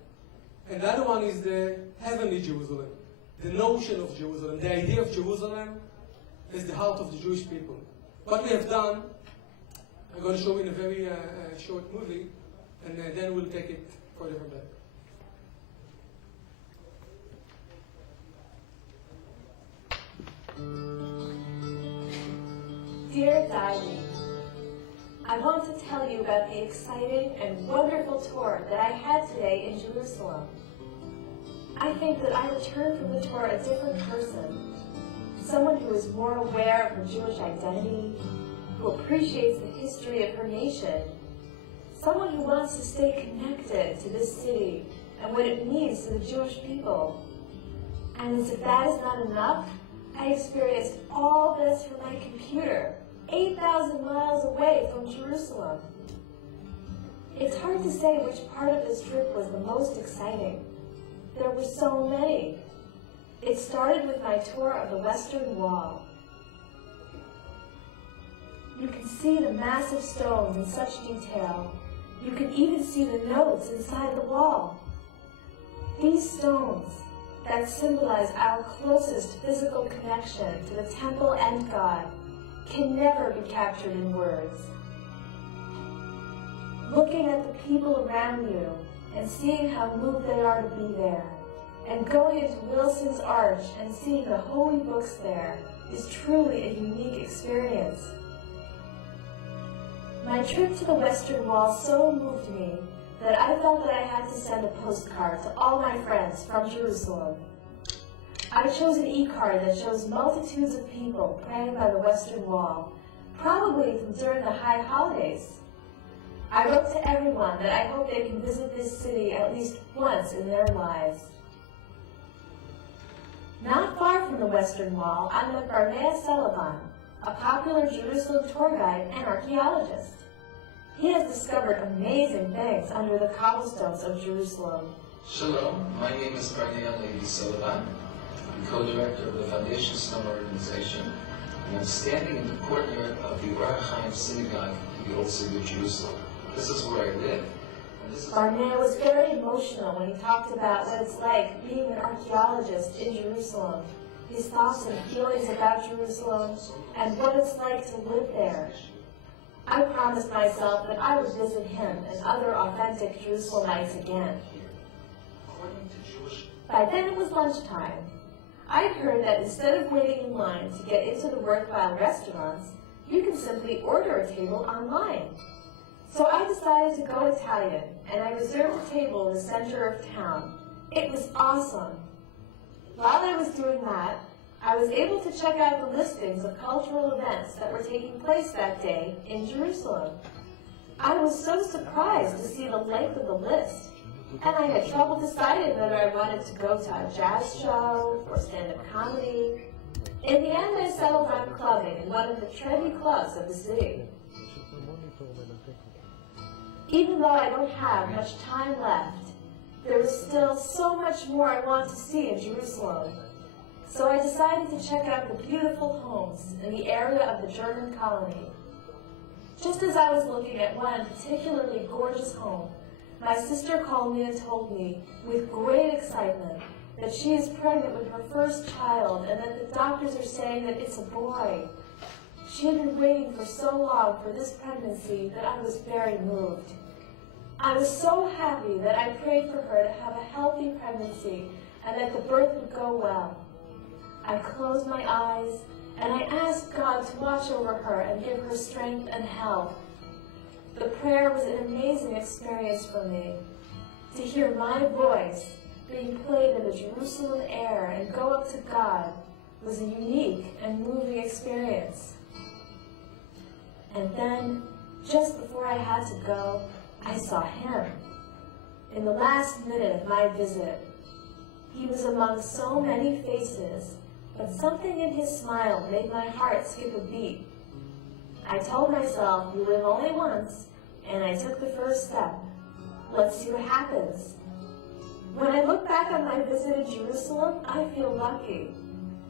And the other one is the heavenly Jerusalem, the notion of Jerusalem, the idea of Jerusalem as the heart of the Jewish people. What we have done, I'm going to show in a very short movie, and then we'll take it further from there. Dear Diary, I want to tell you about the exciting and wonderful tour that I had today in Jerusalem. I think that I returned from the tour a different person, someone who is more aware of her Jewish identity, who appreciates the history of her nation, someone who wants to stay connected to this city and what it means to the Jewish people. And as if that is not enough, I experienced all this from my computer, 8,000 miles away from Jerusalem. It's hard to say which part of this trip was the most exciting. There were so many. It started with my tour of the Western Wall. You can see the massive stones in such detail. You can even see the notes inside the wall. These stones that symbolize our closest physical connection to the temple and God can never be captured in words. Looking at the people around you and seeing how moved they are to be there, and going into Wilson's Arch and seeing the holy books there is truly a unique experience. My trip to the Western Wall so moved me that I felt that I had to send a postcard to all my friends from Jerusalem. I chose an e-card that shows multitudes of people praying by the Western Wall, probably during the high holidays. I wrote to everyone that I hope they can visit this city at least once in their lives. Not far from the Western Wall, I met Barnea Sullivan, a popular Jerusalem tour guide and archaeologist. He has discovered amazing things under the cobblestones of Jerusalem. Shalom, my name is Barnea Sullivan. I'm co-director of the Foundation Stone Organization, and I'm standing in the courtyard of the Or HaChaim Synagogue in the Old City of Jerusalem. This is where I live. Barnea was very emotional when he talked about what it's like being an archaeologist in Jerusalem, his thoughts and feelings about Jerusalem, and what it's like to live there. I promised myself that I would visit him and other authentic Jerusalemites again. By then it was lunchtime. I'd heard that instead of waiting in line to get into the worthwhile restaurants, you can simply order a table online. So I decided to go Italian, and I reserved a table in the center of town. It was awesome. While I was doing that, I was able to check out the listings of cultural events that were taking place that day in Jerusalem. I was so surprised to see the length of the list, and I had trouble deciding whether I wanted to go to a jazz show or stand-up comedy. In the end, I settled on clubbing in one of the trendy clubs of the city. Even though I don't have much time left, there is still so much more I want to see in Jerusalem. So I decided to check out the beautiful homes in the area of the German colony. Just as I was looking at one particularly gorgeous home, my sister called me and told me, with great excitement, that she is pregnant with her first child and that the doctors are saying that it's a boy. She had been waiting for so long for this pregnancy that I was very moved. I was so happy that I prayed for her to have a healthy pregnancy and that the birth would go well. I closed my eyes and I asked God to watch over her and give her strength and health. The prayer was an amazing experience for me. To hear my voice being played in the Jerusalem air and go up to God was a unique and moving experience. And then, just before I had to go, I saw him. In the last minute of my visit, he was among so many faces, but something in his smile made my heart skip a beat. I told myself, you live only once, and I took the first step. Let's see what happens. When I look back on my visit to Jerusalem, I feel lucky.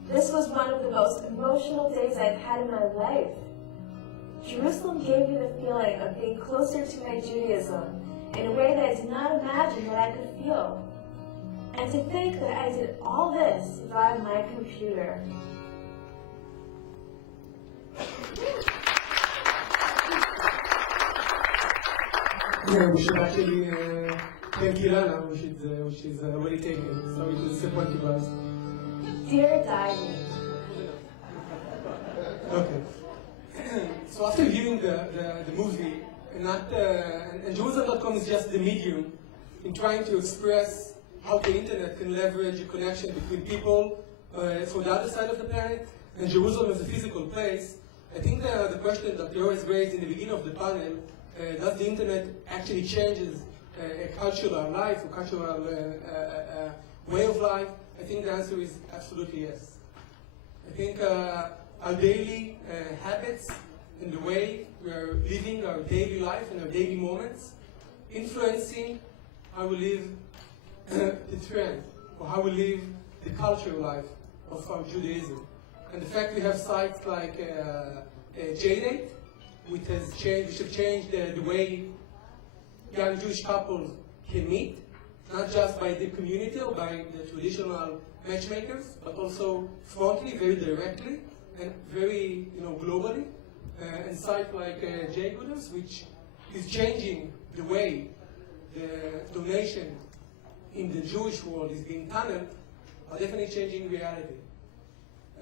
This was one of the most emotional days I've had in my life. Jerusalem gave me the feeling of being closer to my Judaism in a way that I did not imagine that I could feel. And to think that I did all this via my computer. Yeah, we should actually thank Ilana, which is already taken. Sorry to disappoint you guys. Dear Diary. Okay. So after viewing the movie, and Jerusalem.com is just the medium in trying to express how the internet can leverage a connection between people from the other side of the planet and Jerusalem as a physical place. I think the question that you always raised in the beginning of the panel, does the internet actually changes a cultural life or cultural way of life? I think the answer is absolutely yes. I think our daily habits and the way we are living our daily life and our daily moments influencing how we live the trend or how we live the cultural life of our Judaism. And the fact we have sites like JDate, which has changed the way young Jewish couples can meet, not just by the community or by the traditional matchmakers, but also frontally, very directly, and very globally. And sites like JGoodles, which is changing the way the donation in the Jewish world is being channeled, are definitely changing reality.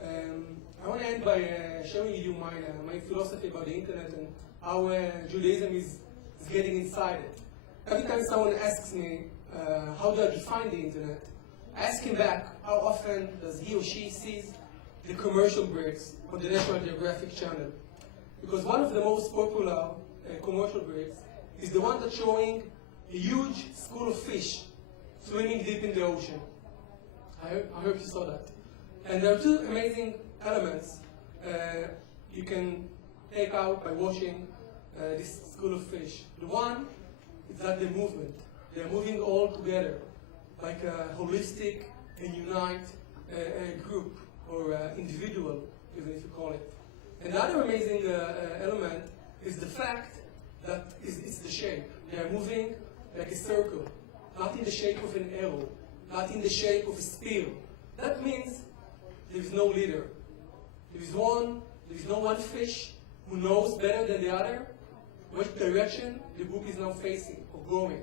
I want to end by showing you my philosophy about the internet and how Judaism is getting inside it. Every time someone asks me, how do I define the internet, I ask him back, how often does he or she sees the commercial breaks on the National Geographic channel? Because one of the most popular commercial breaks is the one that's showing a huge school of fish swimming deep in the ocean. I hope you saw that. And there are two amazing elements you can take out by watching this school of fish. The one is that the movement. They're moving all together, like a holistic and unite group or individual, even if you call it. And the other amazing element is the fact that it's the shape. They are moving like a circle, not in the shape of an arrow, not in the shape of a spear. That means there is no leader. There is no one fish who knows better than the other what direction the group is now facing or going.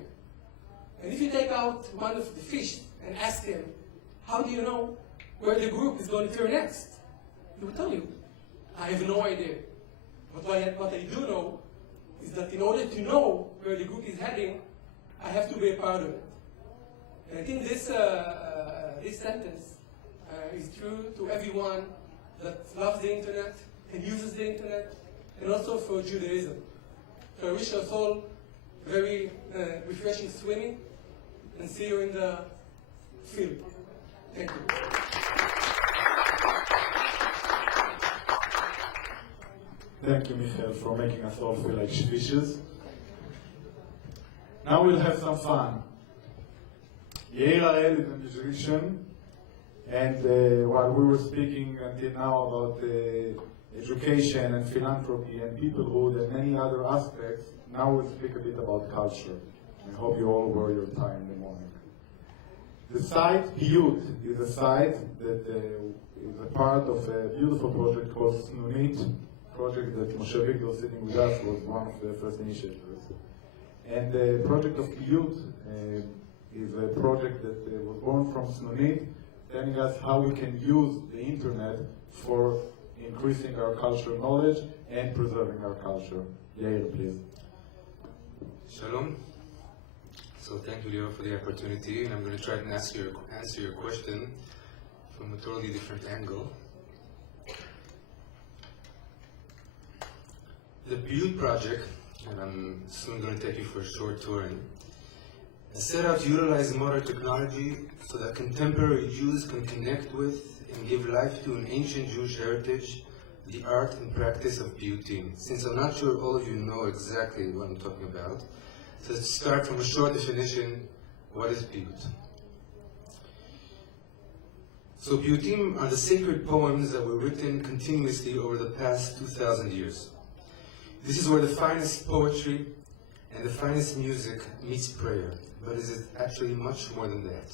And if you take out one of the fish and ask him, how do you know where the group is going to turn next? He will tell you, I have no idea. But what I do know is that in order to know where the group is heading, I have to be a part of it. And I think this sentence is true to everyone that loves the internet and uses the internet, and also for Judaism. So I wish us all very refreshing swimming, and see you in the field. Thank you. Thank you, Michael, for making us all feel like fishes. Now we'll have some fun. Yair Ariel is a musician, and while we were speaking until now about education and philanthropy and peoplehood and many other aspects, now we'll speak a bit about culture. I hope you all wear your tie in the morning. The site Piyut is a site that is a part of a beautiful project called Snunit, project that Moshe Victor sitting with us was one of the first initiators. And the project of Piyut is a project that was born from Snunit, telling us how we can use the internet for increasing our cultural knowledge and preserving our culture. Yair, please. Shalom. So thank you, Leo, for the opportunity, and I'm going to try and answer your question from a totally different angle. The Piyut project, and I'm soon going to take you for a short tour, is set out to utilize modern technology so that contemporary Jews can connect with and give life to an ancient Jewish heritage, the art and practice of Piyutim. Since I'm not sure all of you know exactly what I'm talking about, so let's start from a short definition. What is Piyut? So Piyutim are the sacred poems that were written continuously over the past 2,000 years. This is where the finest poetry and the finest music meets prayer, but it is actually much more than that.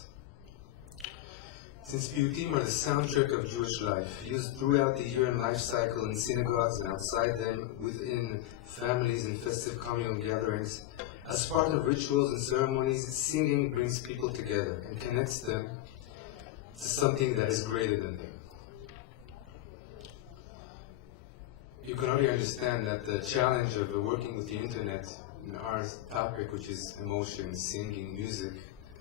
Since Piyutim are the soundtrack of Jewish life, used throughout the year and life cycle in synagogues and outside them, within families and festive communal gatherings, as part of rituals and ceremonies, singing brings people together and connects them to something that is greater than them. You can already understand that the challenge of working with the internet in our topic, which is emotion, singing, music,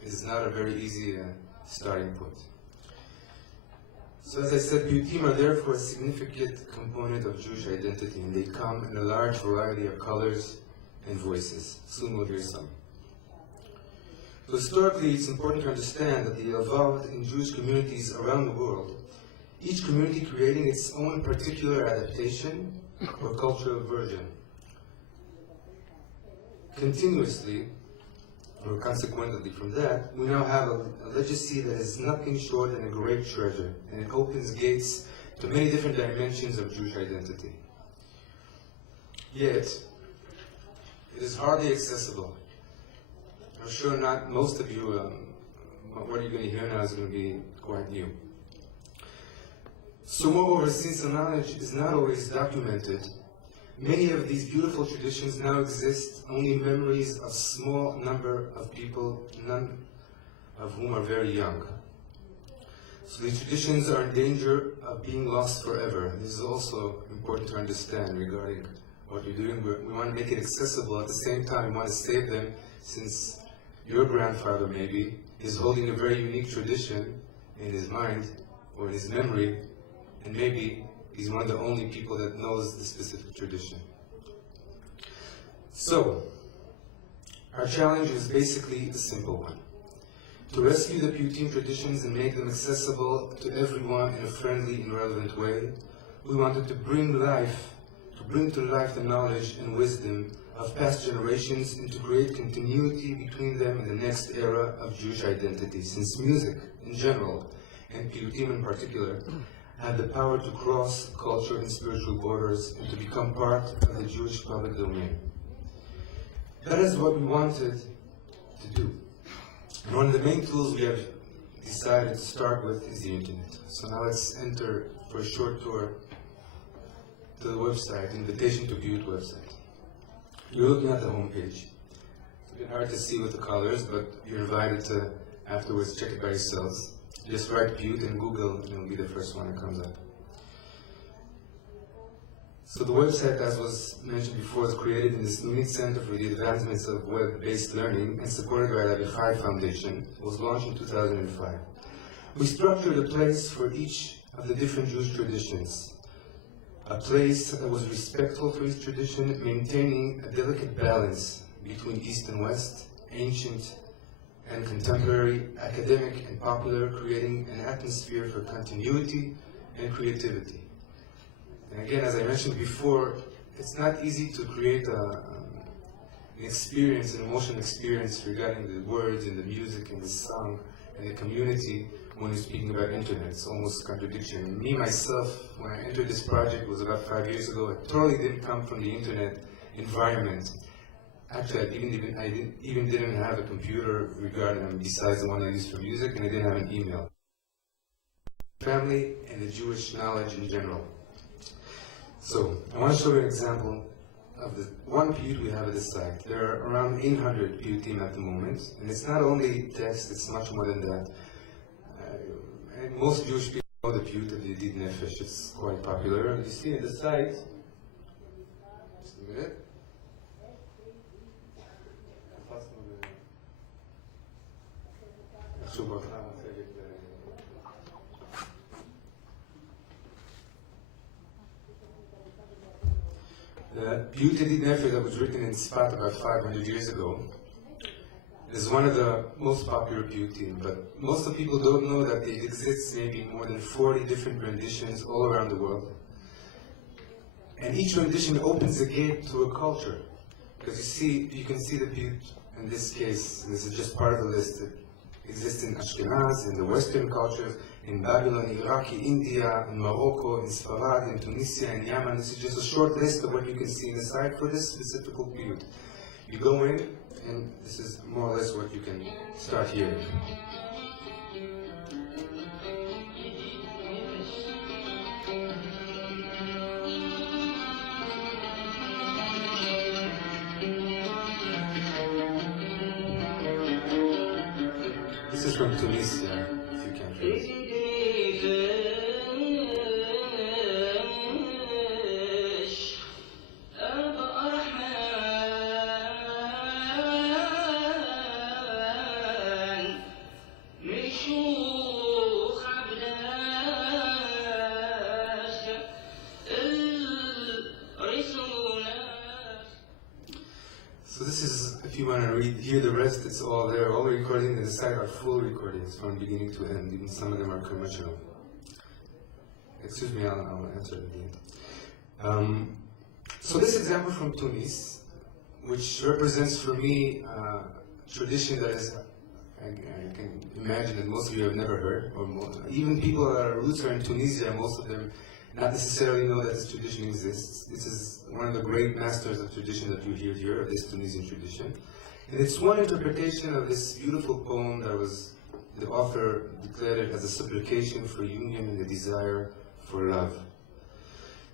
is not a very easy starting point. So as I said, Piyutim are therefore a significant component of Jewish identity, and they come in a large variety of colors and voices. Soon we'll hear some. So historically, it's important to understand that they evolved in Jewish communities around the world, each community creating its own particular adaptation or cultural version. Continuously, or consequently from that, we now have a legacy that is nothing short than a great treasure, and it opens gates to many different dimensions of Jewish identity. Yet, it is hardly accessible. I'm sure not most of you, what you're going to hear now is going to be quite new. So moreover, since the knowledge is not always documented, many of these beautiful traditions now exist only memories of a small number of people, none of whom are very young. So these traditions are in danger of being lost forever. This is also important to understand regarding what we're doing. We want to make it accessible. At the same time, we want to save them, since your grandfather maybe is holding a very unique tradition in his mind or in his memory, and maybe he's one of the only people that knows the specific tradition. So, our challenge is basically a simple one: to rescue the Piyutim traditions and make them accessible to everyone in a friendly and relevant way. We wanted to bring to life the knowledge and wisdom of past generations and to create continuity between them and the next era of Jewish identity, since music in general, and Piyutim in particular, have the power to cross culture and spiritual borders and to become part of the Jewish public domain. That is what we wanted to do. And one of the main tools we have decided to start with is the internet. So now let's enter for a short tour to the website, Invitation to Piyut website. You're looking at the homepage. It's a bit hard to see with the colors, but you're invited to afterwards check it by yourselves. Just write Piyut in Google and it'll be the first one that comes up. So the website, as was mentioned before, was created in the Munich Center for the Advancements of Web-Based Learning and supported by the Avichai Foundation. It was launched in 2005. We structured a place for each of the different Jewish traditions. A place that was respectful for each tradition, maintaining a delicate balance between East and West, ancient and contemporary, academic and popular, creating an atmosphere for continuity and creativity. And again, as I mentioned before, it's not easy to create an experience, an emotional experience regarding the words and the music and the song and the community when you're speaking about internet. It's almost contradiction. Me, myself, when I entered this project, it was about 5 years ago, I totally didn't come from the internet environment. Actually, I even didn't have a computer regarding besides the one I used for music, and I didn't have an email. Family and the Jewish knowledge in general. So, I want to show you an example of the one piyut we have at the site. There are around 800 piyutim at the moment, and it's not only text, it's much more than that. And most Jewish people know the piyut of Yedid Nefesh. It's quite popular. You see at the site, just a minute. The piyut Yedid Nefesh that was written in Sfat about 500 years ago is one of the most popular piyutim, but most of the people don't know that it exists maybe more than 40 different renditions all around the world. And each rendition opens a gate to a culture. Because you can see the piyut in this case, and this is just part of the list, that exists in Ashkenaz, in the Western cultures, in Babylon, Iraq, India, in Morocco, in Sfarad, in Tunisia, in Yemen. This is just a short list of what you can see in the site for this specific piyut. You go in, and this is more or less what you can start hearing. This is from Tunisia, if you can hear it. So this is, if you want to hear the rest, it's all there. All the recordings in the site are full recordings from beginning to end. Even some of them are commercial. Excuse me, I'll answer at the end. So this example from Tunis, which represents for me a tradition that is, I can imagine that most of you have never heard, or even people that are roots are in Tunisia, most of them not necessarily know that this tradition exists. This is one of the great masters of tradition that you hear here, of this Tunisian tradition. And it's one interpretation of this beautiful poem that was, the author declared it as a supplication for union and the desire for love.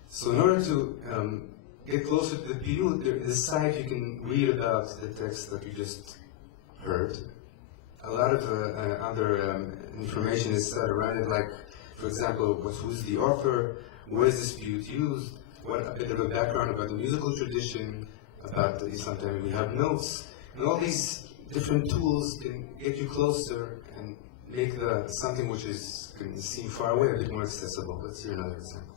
So in order to get closer to the piyut, in the site you can read about the text that you just heard. A lot of other information is said around it, like, for example, who's the author, where is this piyut used, what a bit of a background about the musical tradition, about sometimes we have notes, and all these different tools can get you closer and make something which can seem far away a bit more accessible. Let's hear another example.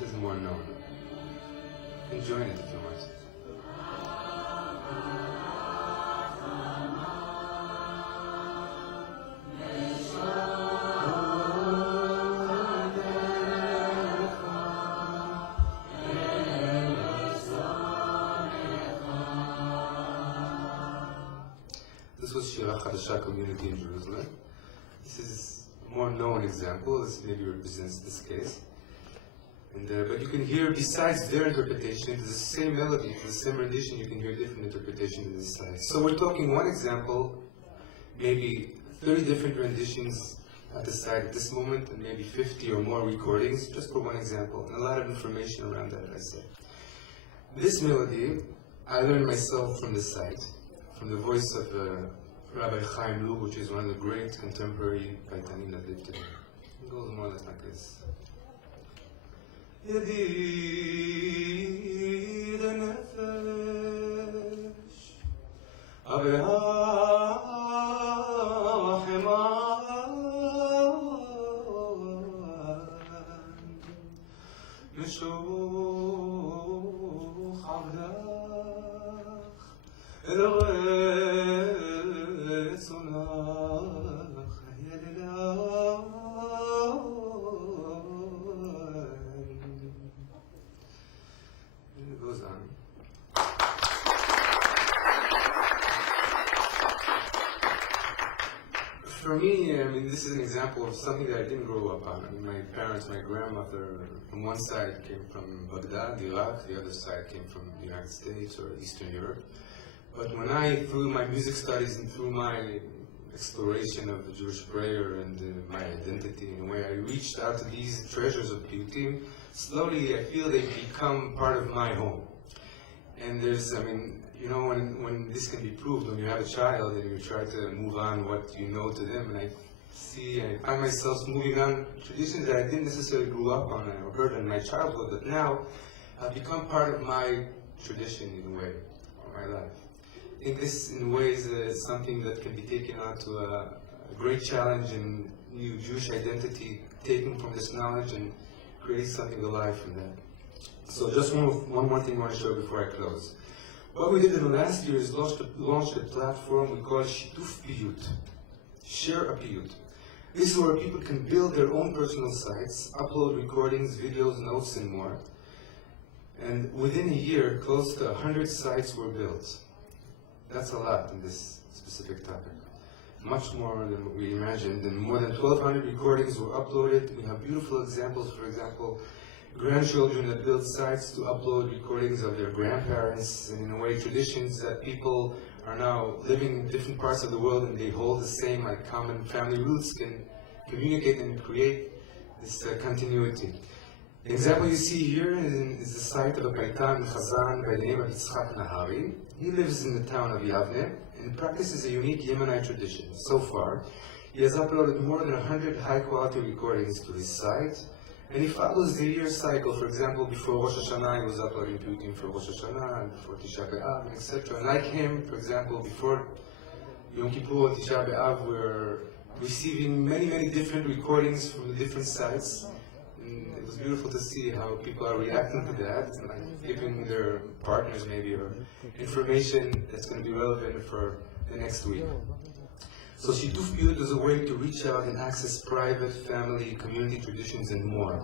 This is more known. You can join it if you want. This was Shira Chadasha community in Jerusalem. This is a more known example. This maybe represents this case. And, but you can hear, besides their interpretation, it's the same melody, it's the same rendition, you can hear different interpretations in this side. So we're talking one example, maybe 30 different renditions at the site at this moment, and maybe 50 or more recordings, just for one example, and a lot of information around that, I said. This melody, I learned myself from the site, from the voice of Rabbi Chaim Lug, which is one of the great contemporary Baitanim that lived today. It goes more or less like this. ידיד הנפש, אבי החמאן, משוך עבדך אל רצונך ידידה. It goes on. For me, I mean, this is an example of something that I didn't grow up on. I mean, my parents, my grandmother, from one side came from Baghdad, Iraq, the other side came from the United States or Eastern Europe. But when I, through my music studies and through my exploration of the Jewish prayer and my identity in a way, I reached out to these treasures of piyutim. Slowly, I feel they become part of my home. And there's, I mean, you know, when this can be proved, when you have a child and you try to move on what you know to them, and I find myself moving on traditions that I didn't necessarily grow up on or heard in my childhood, but now have become part of my tradition in a way, or my life. I think this, in ways, is something that can be taken on to a great challenge in new Jewish identity, taking from this knowledge and creating something alive from that. So just one more thing I want to show before I close. What we did in the last year is launched a platform we call Shituf Piyut, Share a Piyut. This is where people can build their own personal sites, upload recordings, videos, notes, and more. And within a year, close to 100 sites were built. That's a lot in this specific topic. Much more than what we imagined, and more than 1,200 recordings were uploaded. We have beautiful examples, for example, grandchildren that built sites to upload recordings of their grandparents, and in a way traditions that people are now living in different parts of the world and they hold the same like common family roots can communicate and create this continuity. The example you see here is the site of a Paitan Chazan by the name of Yitzchak Nahari. He lives in the town of Yavne and practices a unique Yemenite tradition. So far, he has uploaded more than 100 high-quality recordings to his site, and he follows the year cycle. For example, before Rosh Hashanah, he was uploading piyutim for Rosh Hashanah, and before Tisha B'Av, etc. And like him, for example, before Yom Kippur and Tisha B'Av, we're receiving many, many different recordings from the different sites. And it was beautiful to see how people are reacting to that, and like giving their partners maybe or information that's going to be relevant for the next week. So Shituf Piyut is a way to reach out and access private, family, community traditions and more.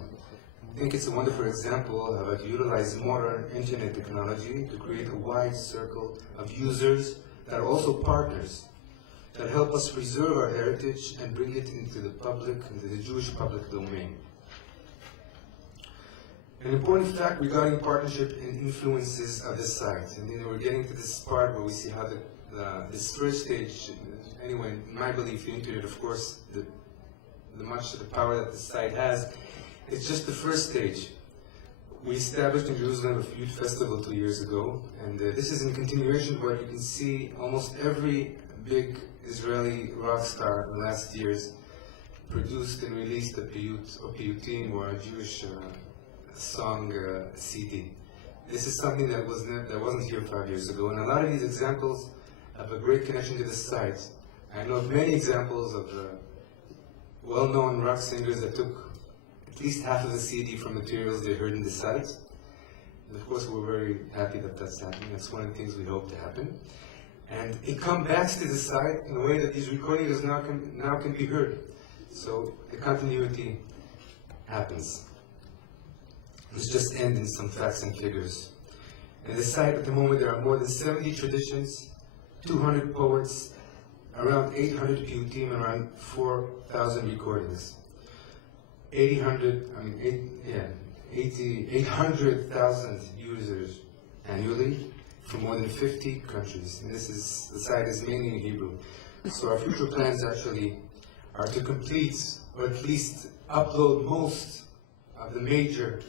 I think it's a wonderful example of how to utilize modern internet technology to create a wide circle of users that are also partners that help us preserve our heritage and bring it into the public, into the Jewish public domain. An important fact regarding partnership and influences of this site, and then we're getting to this part where we see how this first stage, anyway, in my belief, the internet, of course, the power that the site has, it's just the first stage. We established in Jerusalem a youth festival 2 years ago, and this is in continuation of what you can see almost every big Israeli rock star in the last years produced and released a piyut or piyutim or a Jewish song CD. This is something that wasn't here 5 years ago, and a lot of these examples have a great connection to the site. I know of many examples of well-known rock singers that took at least half of the CD from materials they heard in the site. And of course, we're very happy that that's happening. That's one of the things we hope to happen. And it comes back to the site in a way that these recordings now can be heard. So the continuity happens. Let's just end in some facts and figures. In the site at the moment, there are more than 70 traditions, 200 poets, around 800 piyutim, and around 4,000 recordings. 800,000 users annually from more than 50 countries. And the site is mainly in Hebrew. So our future plans actually are to complete, or at least upload most of the major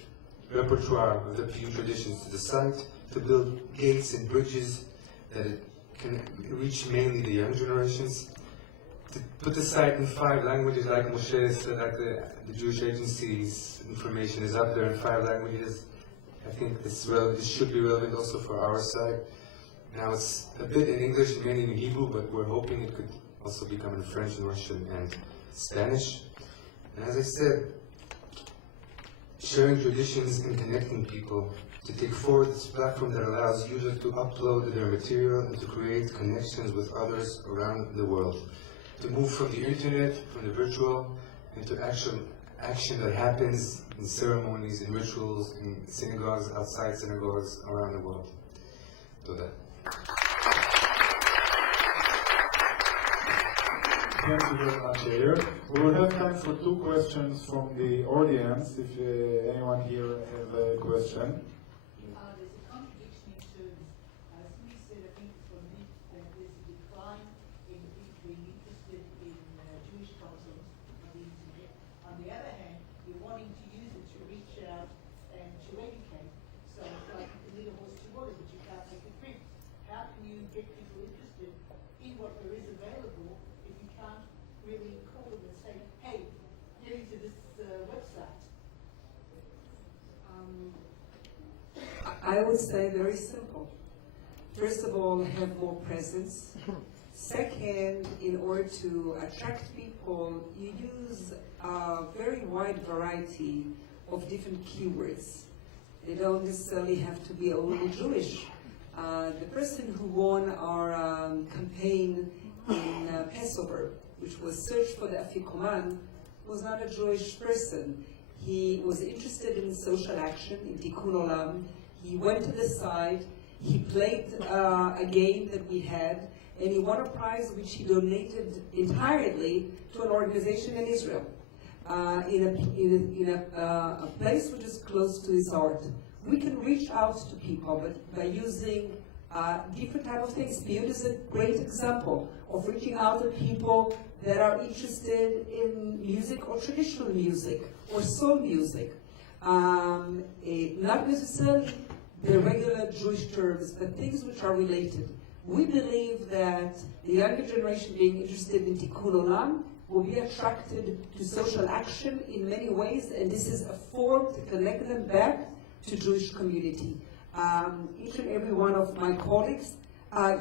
repertoire of the piyut traditions to the site, to build gates and bridges that it can reach mainly the young generations, to put the site in 5 languages, like Moshe said, like the Jewish Agency's information is up there in 5 languages. I think this should be relevant also for our site. Now it's a bit in English, mainly in Hebrew, but we're hoping it could also become in French, and Russian, and Spanish. And as I said, sharing traditions and connecting people, to take forward this platform that allows users to upload their material and to create connections with others around the world. To move from the internet, from the virtual, into action that happens in ceremonies, in rituals, in synagogues, outside synagogues, around the world. Toda. Thank you very much, Yair. We will have time for 2 questions from the audience, if anyone here has a question. There's a contradiction in terms. Somebody said, I think it's from me, that there's a decline in people being interested in Jewish content on the internet. On the other hand, you're wanting to use it to reach out and to educate. So it's like you can lead a horse to water, but you can't make it drink. How can you get people interested in what there is available if you can't really call them and say, hey, get into this website? I would say very simple. First of all, have more presence. Second, in order to attract people, you use a very wide variety of different keywords. They don't necessarily have to be only Jewish. The person who won our campaign in Passover, which was Search for the Afikoman, was not a Jewish person. He was interested in social action, in Tikkun Olam. He went to the site, he played a game that we had, and he won a prize which he donated entirely to an organization in Israel, in a place which is close to his heart. We can reach out to people, but by using different type of things. Piyut is a great example of reaching out to people that are interested in music or traditional music or soul music. Not necessarily the regular Jewish terms, but things which are related. We believe that the younger generation being interested in Tikkun Olam will be attracted to social action in many ways, and this is a form to connect them back to Jewish community. Each and every one of my colleagues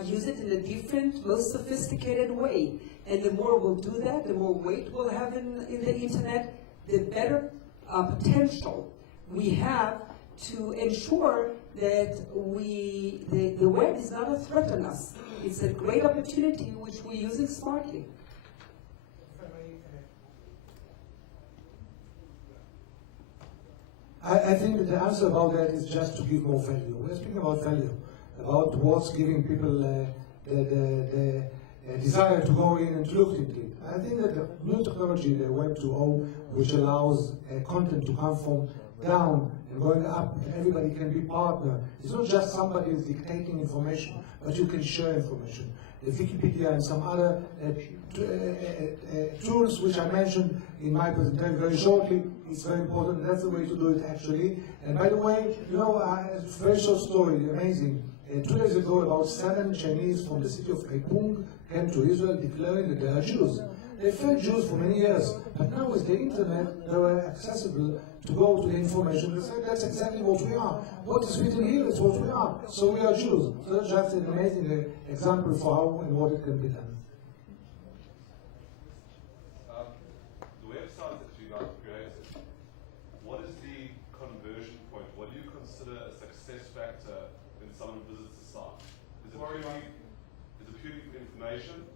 use it in a different, most sophisticated way. And the more we'll do that, the more weight we'll have in the internet, the better potential we have to ensure that the web is not a threat on us. It's a great opportunity which we're using smartly. I think that the answer about that is just to give more value. We're speaking about value, about what's giving people the desire to go in and to look into it. I think that the new technology, the Web 2.0, which allows content to come from down and going up, and everybody can be partner. It's not just somebody is dictating information, but you can share information. The Wikipedia and some other tools which I mentioned in my presentation very shortly, it's very important. That's the way to do it actually. And by the way, you know, a very short story, amazing. 2 days ago, about 7 Chinese from the city of Kaipung came to Israel declaring that they are Jews. They felt Jews for many years, but now with the internet, they were accessible to go to the information. They said, that's exactly what we are. What is written here is what we are. So we are Jews. So that's just an amazing example for how and what it can be done. The website that you guys created, what is the conversion point? What do you consider a success factor when someone visits the site? Is it purely for information,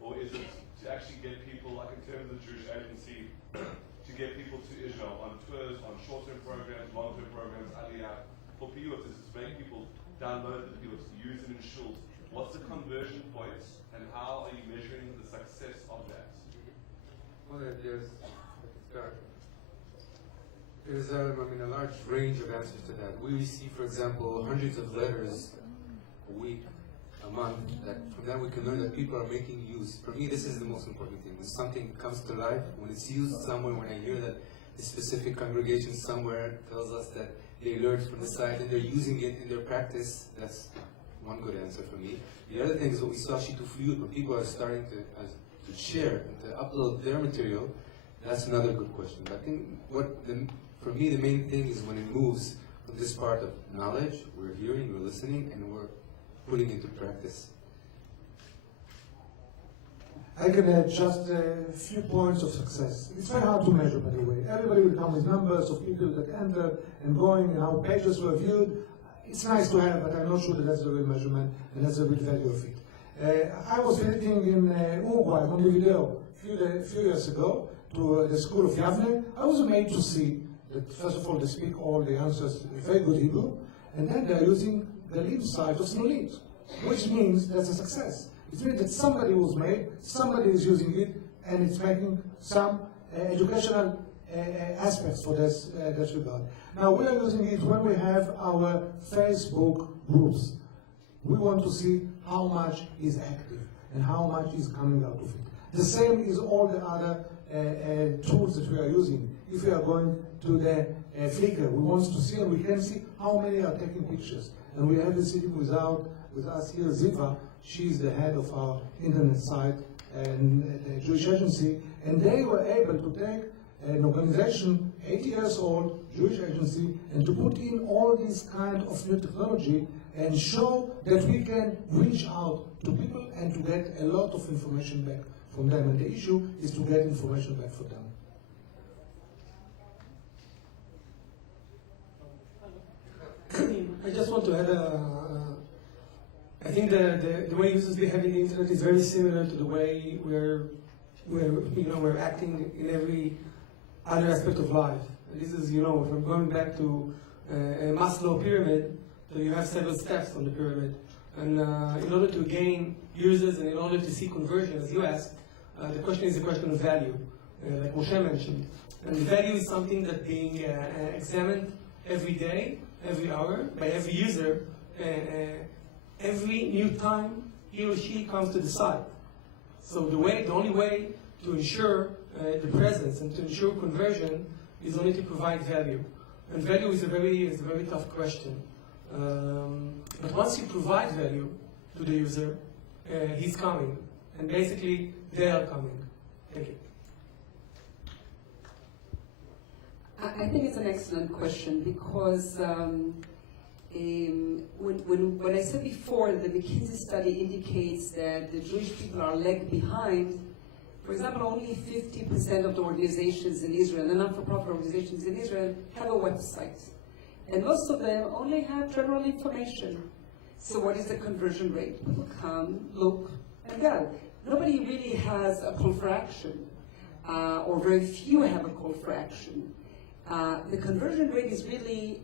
or is it to actually get people, like in terms of the Jewish Agency, to get people to Israel on tours, on short-term programs, long-term programs, aliyah? For Piyut, is it to make people download the Piyut, use it in shuls? What's the conversion point, and how are you measuring the success of that? Well, there's a large range of answers to that. We receive, for example, hundreds of letters a week, a month, that from that we can learn that people are making use. For me, this is the most important thing. When something comes to life, when it's used somewhere, when I hear that a specific congregation somewhere tells us that they learned from the site and they're using it in their practice, that's one good answer for me. The other thing is what we saw Shitufiyut, where people are starting to to share, to upload their material, that's another good question. But I think for me the main thing is when it moves from this part of knowledge, we're hearing, we're listening, and we're putting into practice. I can add just a few points of success. It's very hard to measure, by the way. Everybody will come with numbers of people that entered and going and how pages were viewed. It's nice to have, but I'm not sure that that's the real measurement and that's the real value of it. I was visiting in Uruguay, Montevideo, a few years ago to the school of Yavne. I was amazed to see that, first of all, they speak all the answers very good Hebrew, and then they're using the lead site of Smolit, which means that's a success. It means that somebody was made, somebody is using it, and it's making some educational aspects for this regard. Now, we are using it when we have our Facebook groups. We want to see how much is active and how much is coming out of it. The same is all the other tools that we are using. If we are going to the Flickr, we want to see, and we can see how many are taking pictures. And we have the sitting with us here, Ziva. She's the head of our internet site and the Jewish agency, and they were able to take an organization, 80 years old, Jewish agency, and to put in all this kind of new technology and show that we can reach out to people and to get a lot of information back from them. And the issue is to get information back from them. I just want to add I think the way users behave in the internet is very similar to the way we're acting in every other aspect of life. And this is, if I'm going back to a Maslow pyramid, so you have several steps on the pyramid. And in order to gain users and in order to see conversion, as you asked, the question is a question of value, like Moshe mentioned. And value is something that's being examined every day, every hour, by every user, every new time he or she comes to the site. So the only way to ensure the presence and to ensure conversion is only to provide value. And value is a very tough question. But once you provide value to the user, he's coming. And basically, they are coming. Thank you. I think it's an excellent question because when I said before the McKinsey study indicates that the Jewish people are lagged behind, for example, only 50% of the organizations in Israel, the not-for-profit organizations in Israel, have a website. And most of them only have general information. So what is the conversion rate? People come, look, and go. Nobody really has a call for action, or very few have a call for action. The conversion rate is really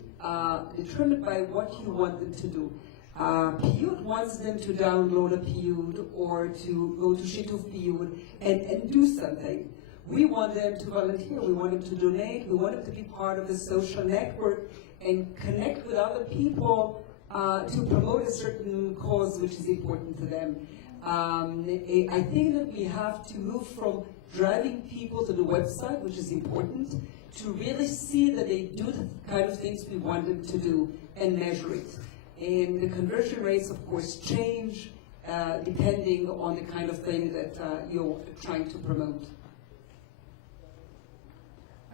determined by what you want them to do. Piyut wants them to download a Piyut or to go to Shituf Piyut and do something. We want them to volunteer, we want them to donate, we want them to be part of a social network and connect with other people to promote a certain cause which is important to them. I think that we have to move from driving people to the website, which is important, to really see that they do the kind of things we want them to do and measure it. And the conversion rates, of course, change depending on the kind of thing that you're trying to promote.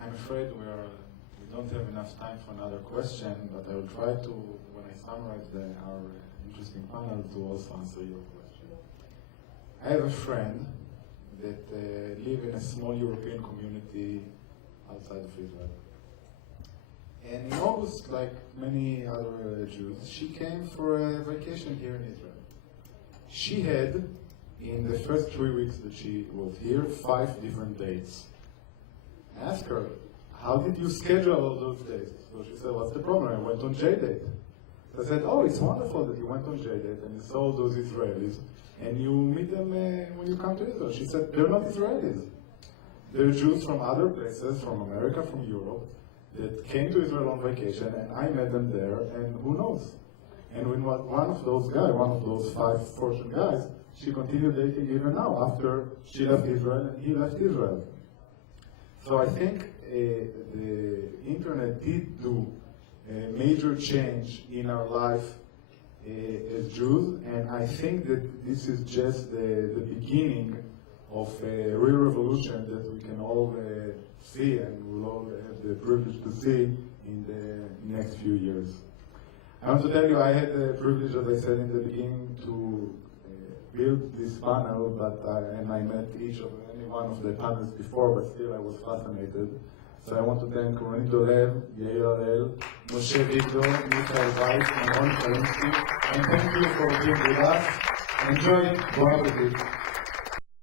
I'm afraid we don't have enough time for another question, but I will try to, when I summarize our interesting panel, to also answer your question. I have a friend that lives in a small European community outside of Israel. And in August, like many other Jews, she came for a vacation here in Israel. She had, in the first 3 weeks that she was here, 5 different dates. I asked her, how did you schedule all those days? So she said, what's the problem? I went on J-Date. So I said, oh, it's wonderful that you went on J-Date and you saw all those Israelis and you meet them when you come to Israel. She said, they're not Israelis. They're Jews from other places, from America, from Europe, that came to Israel on vacation, and I met them there, and who knows? And when one of those guys, one of those 5 Fortune guys, she continued dating even now, after she left Israel and he left Israel. So I think the internet did do a major change in our life as Jews, and I think that this is just the beginning of a real revolution that we can all see and we'll all have the privilege to see in the next few years. I want to tell you I had the privilege, as I said in the beginning, to build this panel, and I met any one of the panelists before, but still I was fascinated. So I want to thank Ronit Dolev, Yair Harel, Moshe Victor, Michael Weiss, and Ron Kalinsky, and thank you for being with us. Enjoy it. Bon appetit.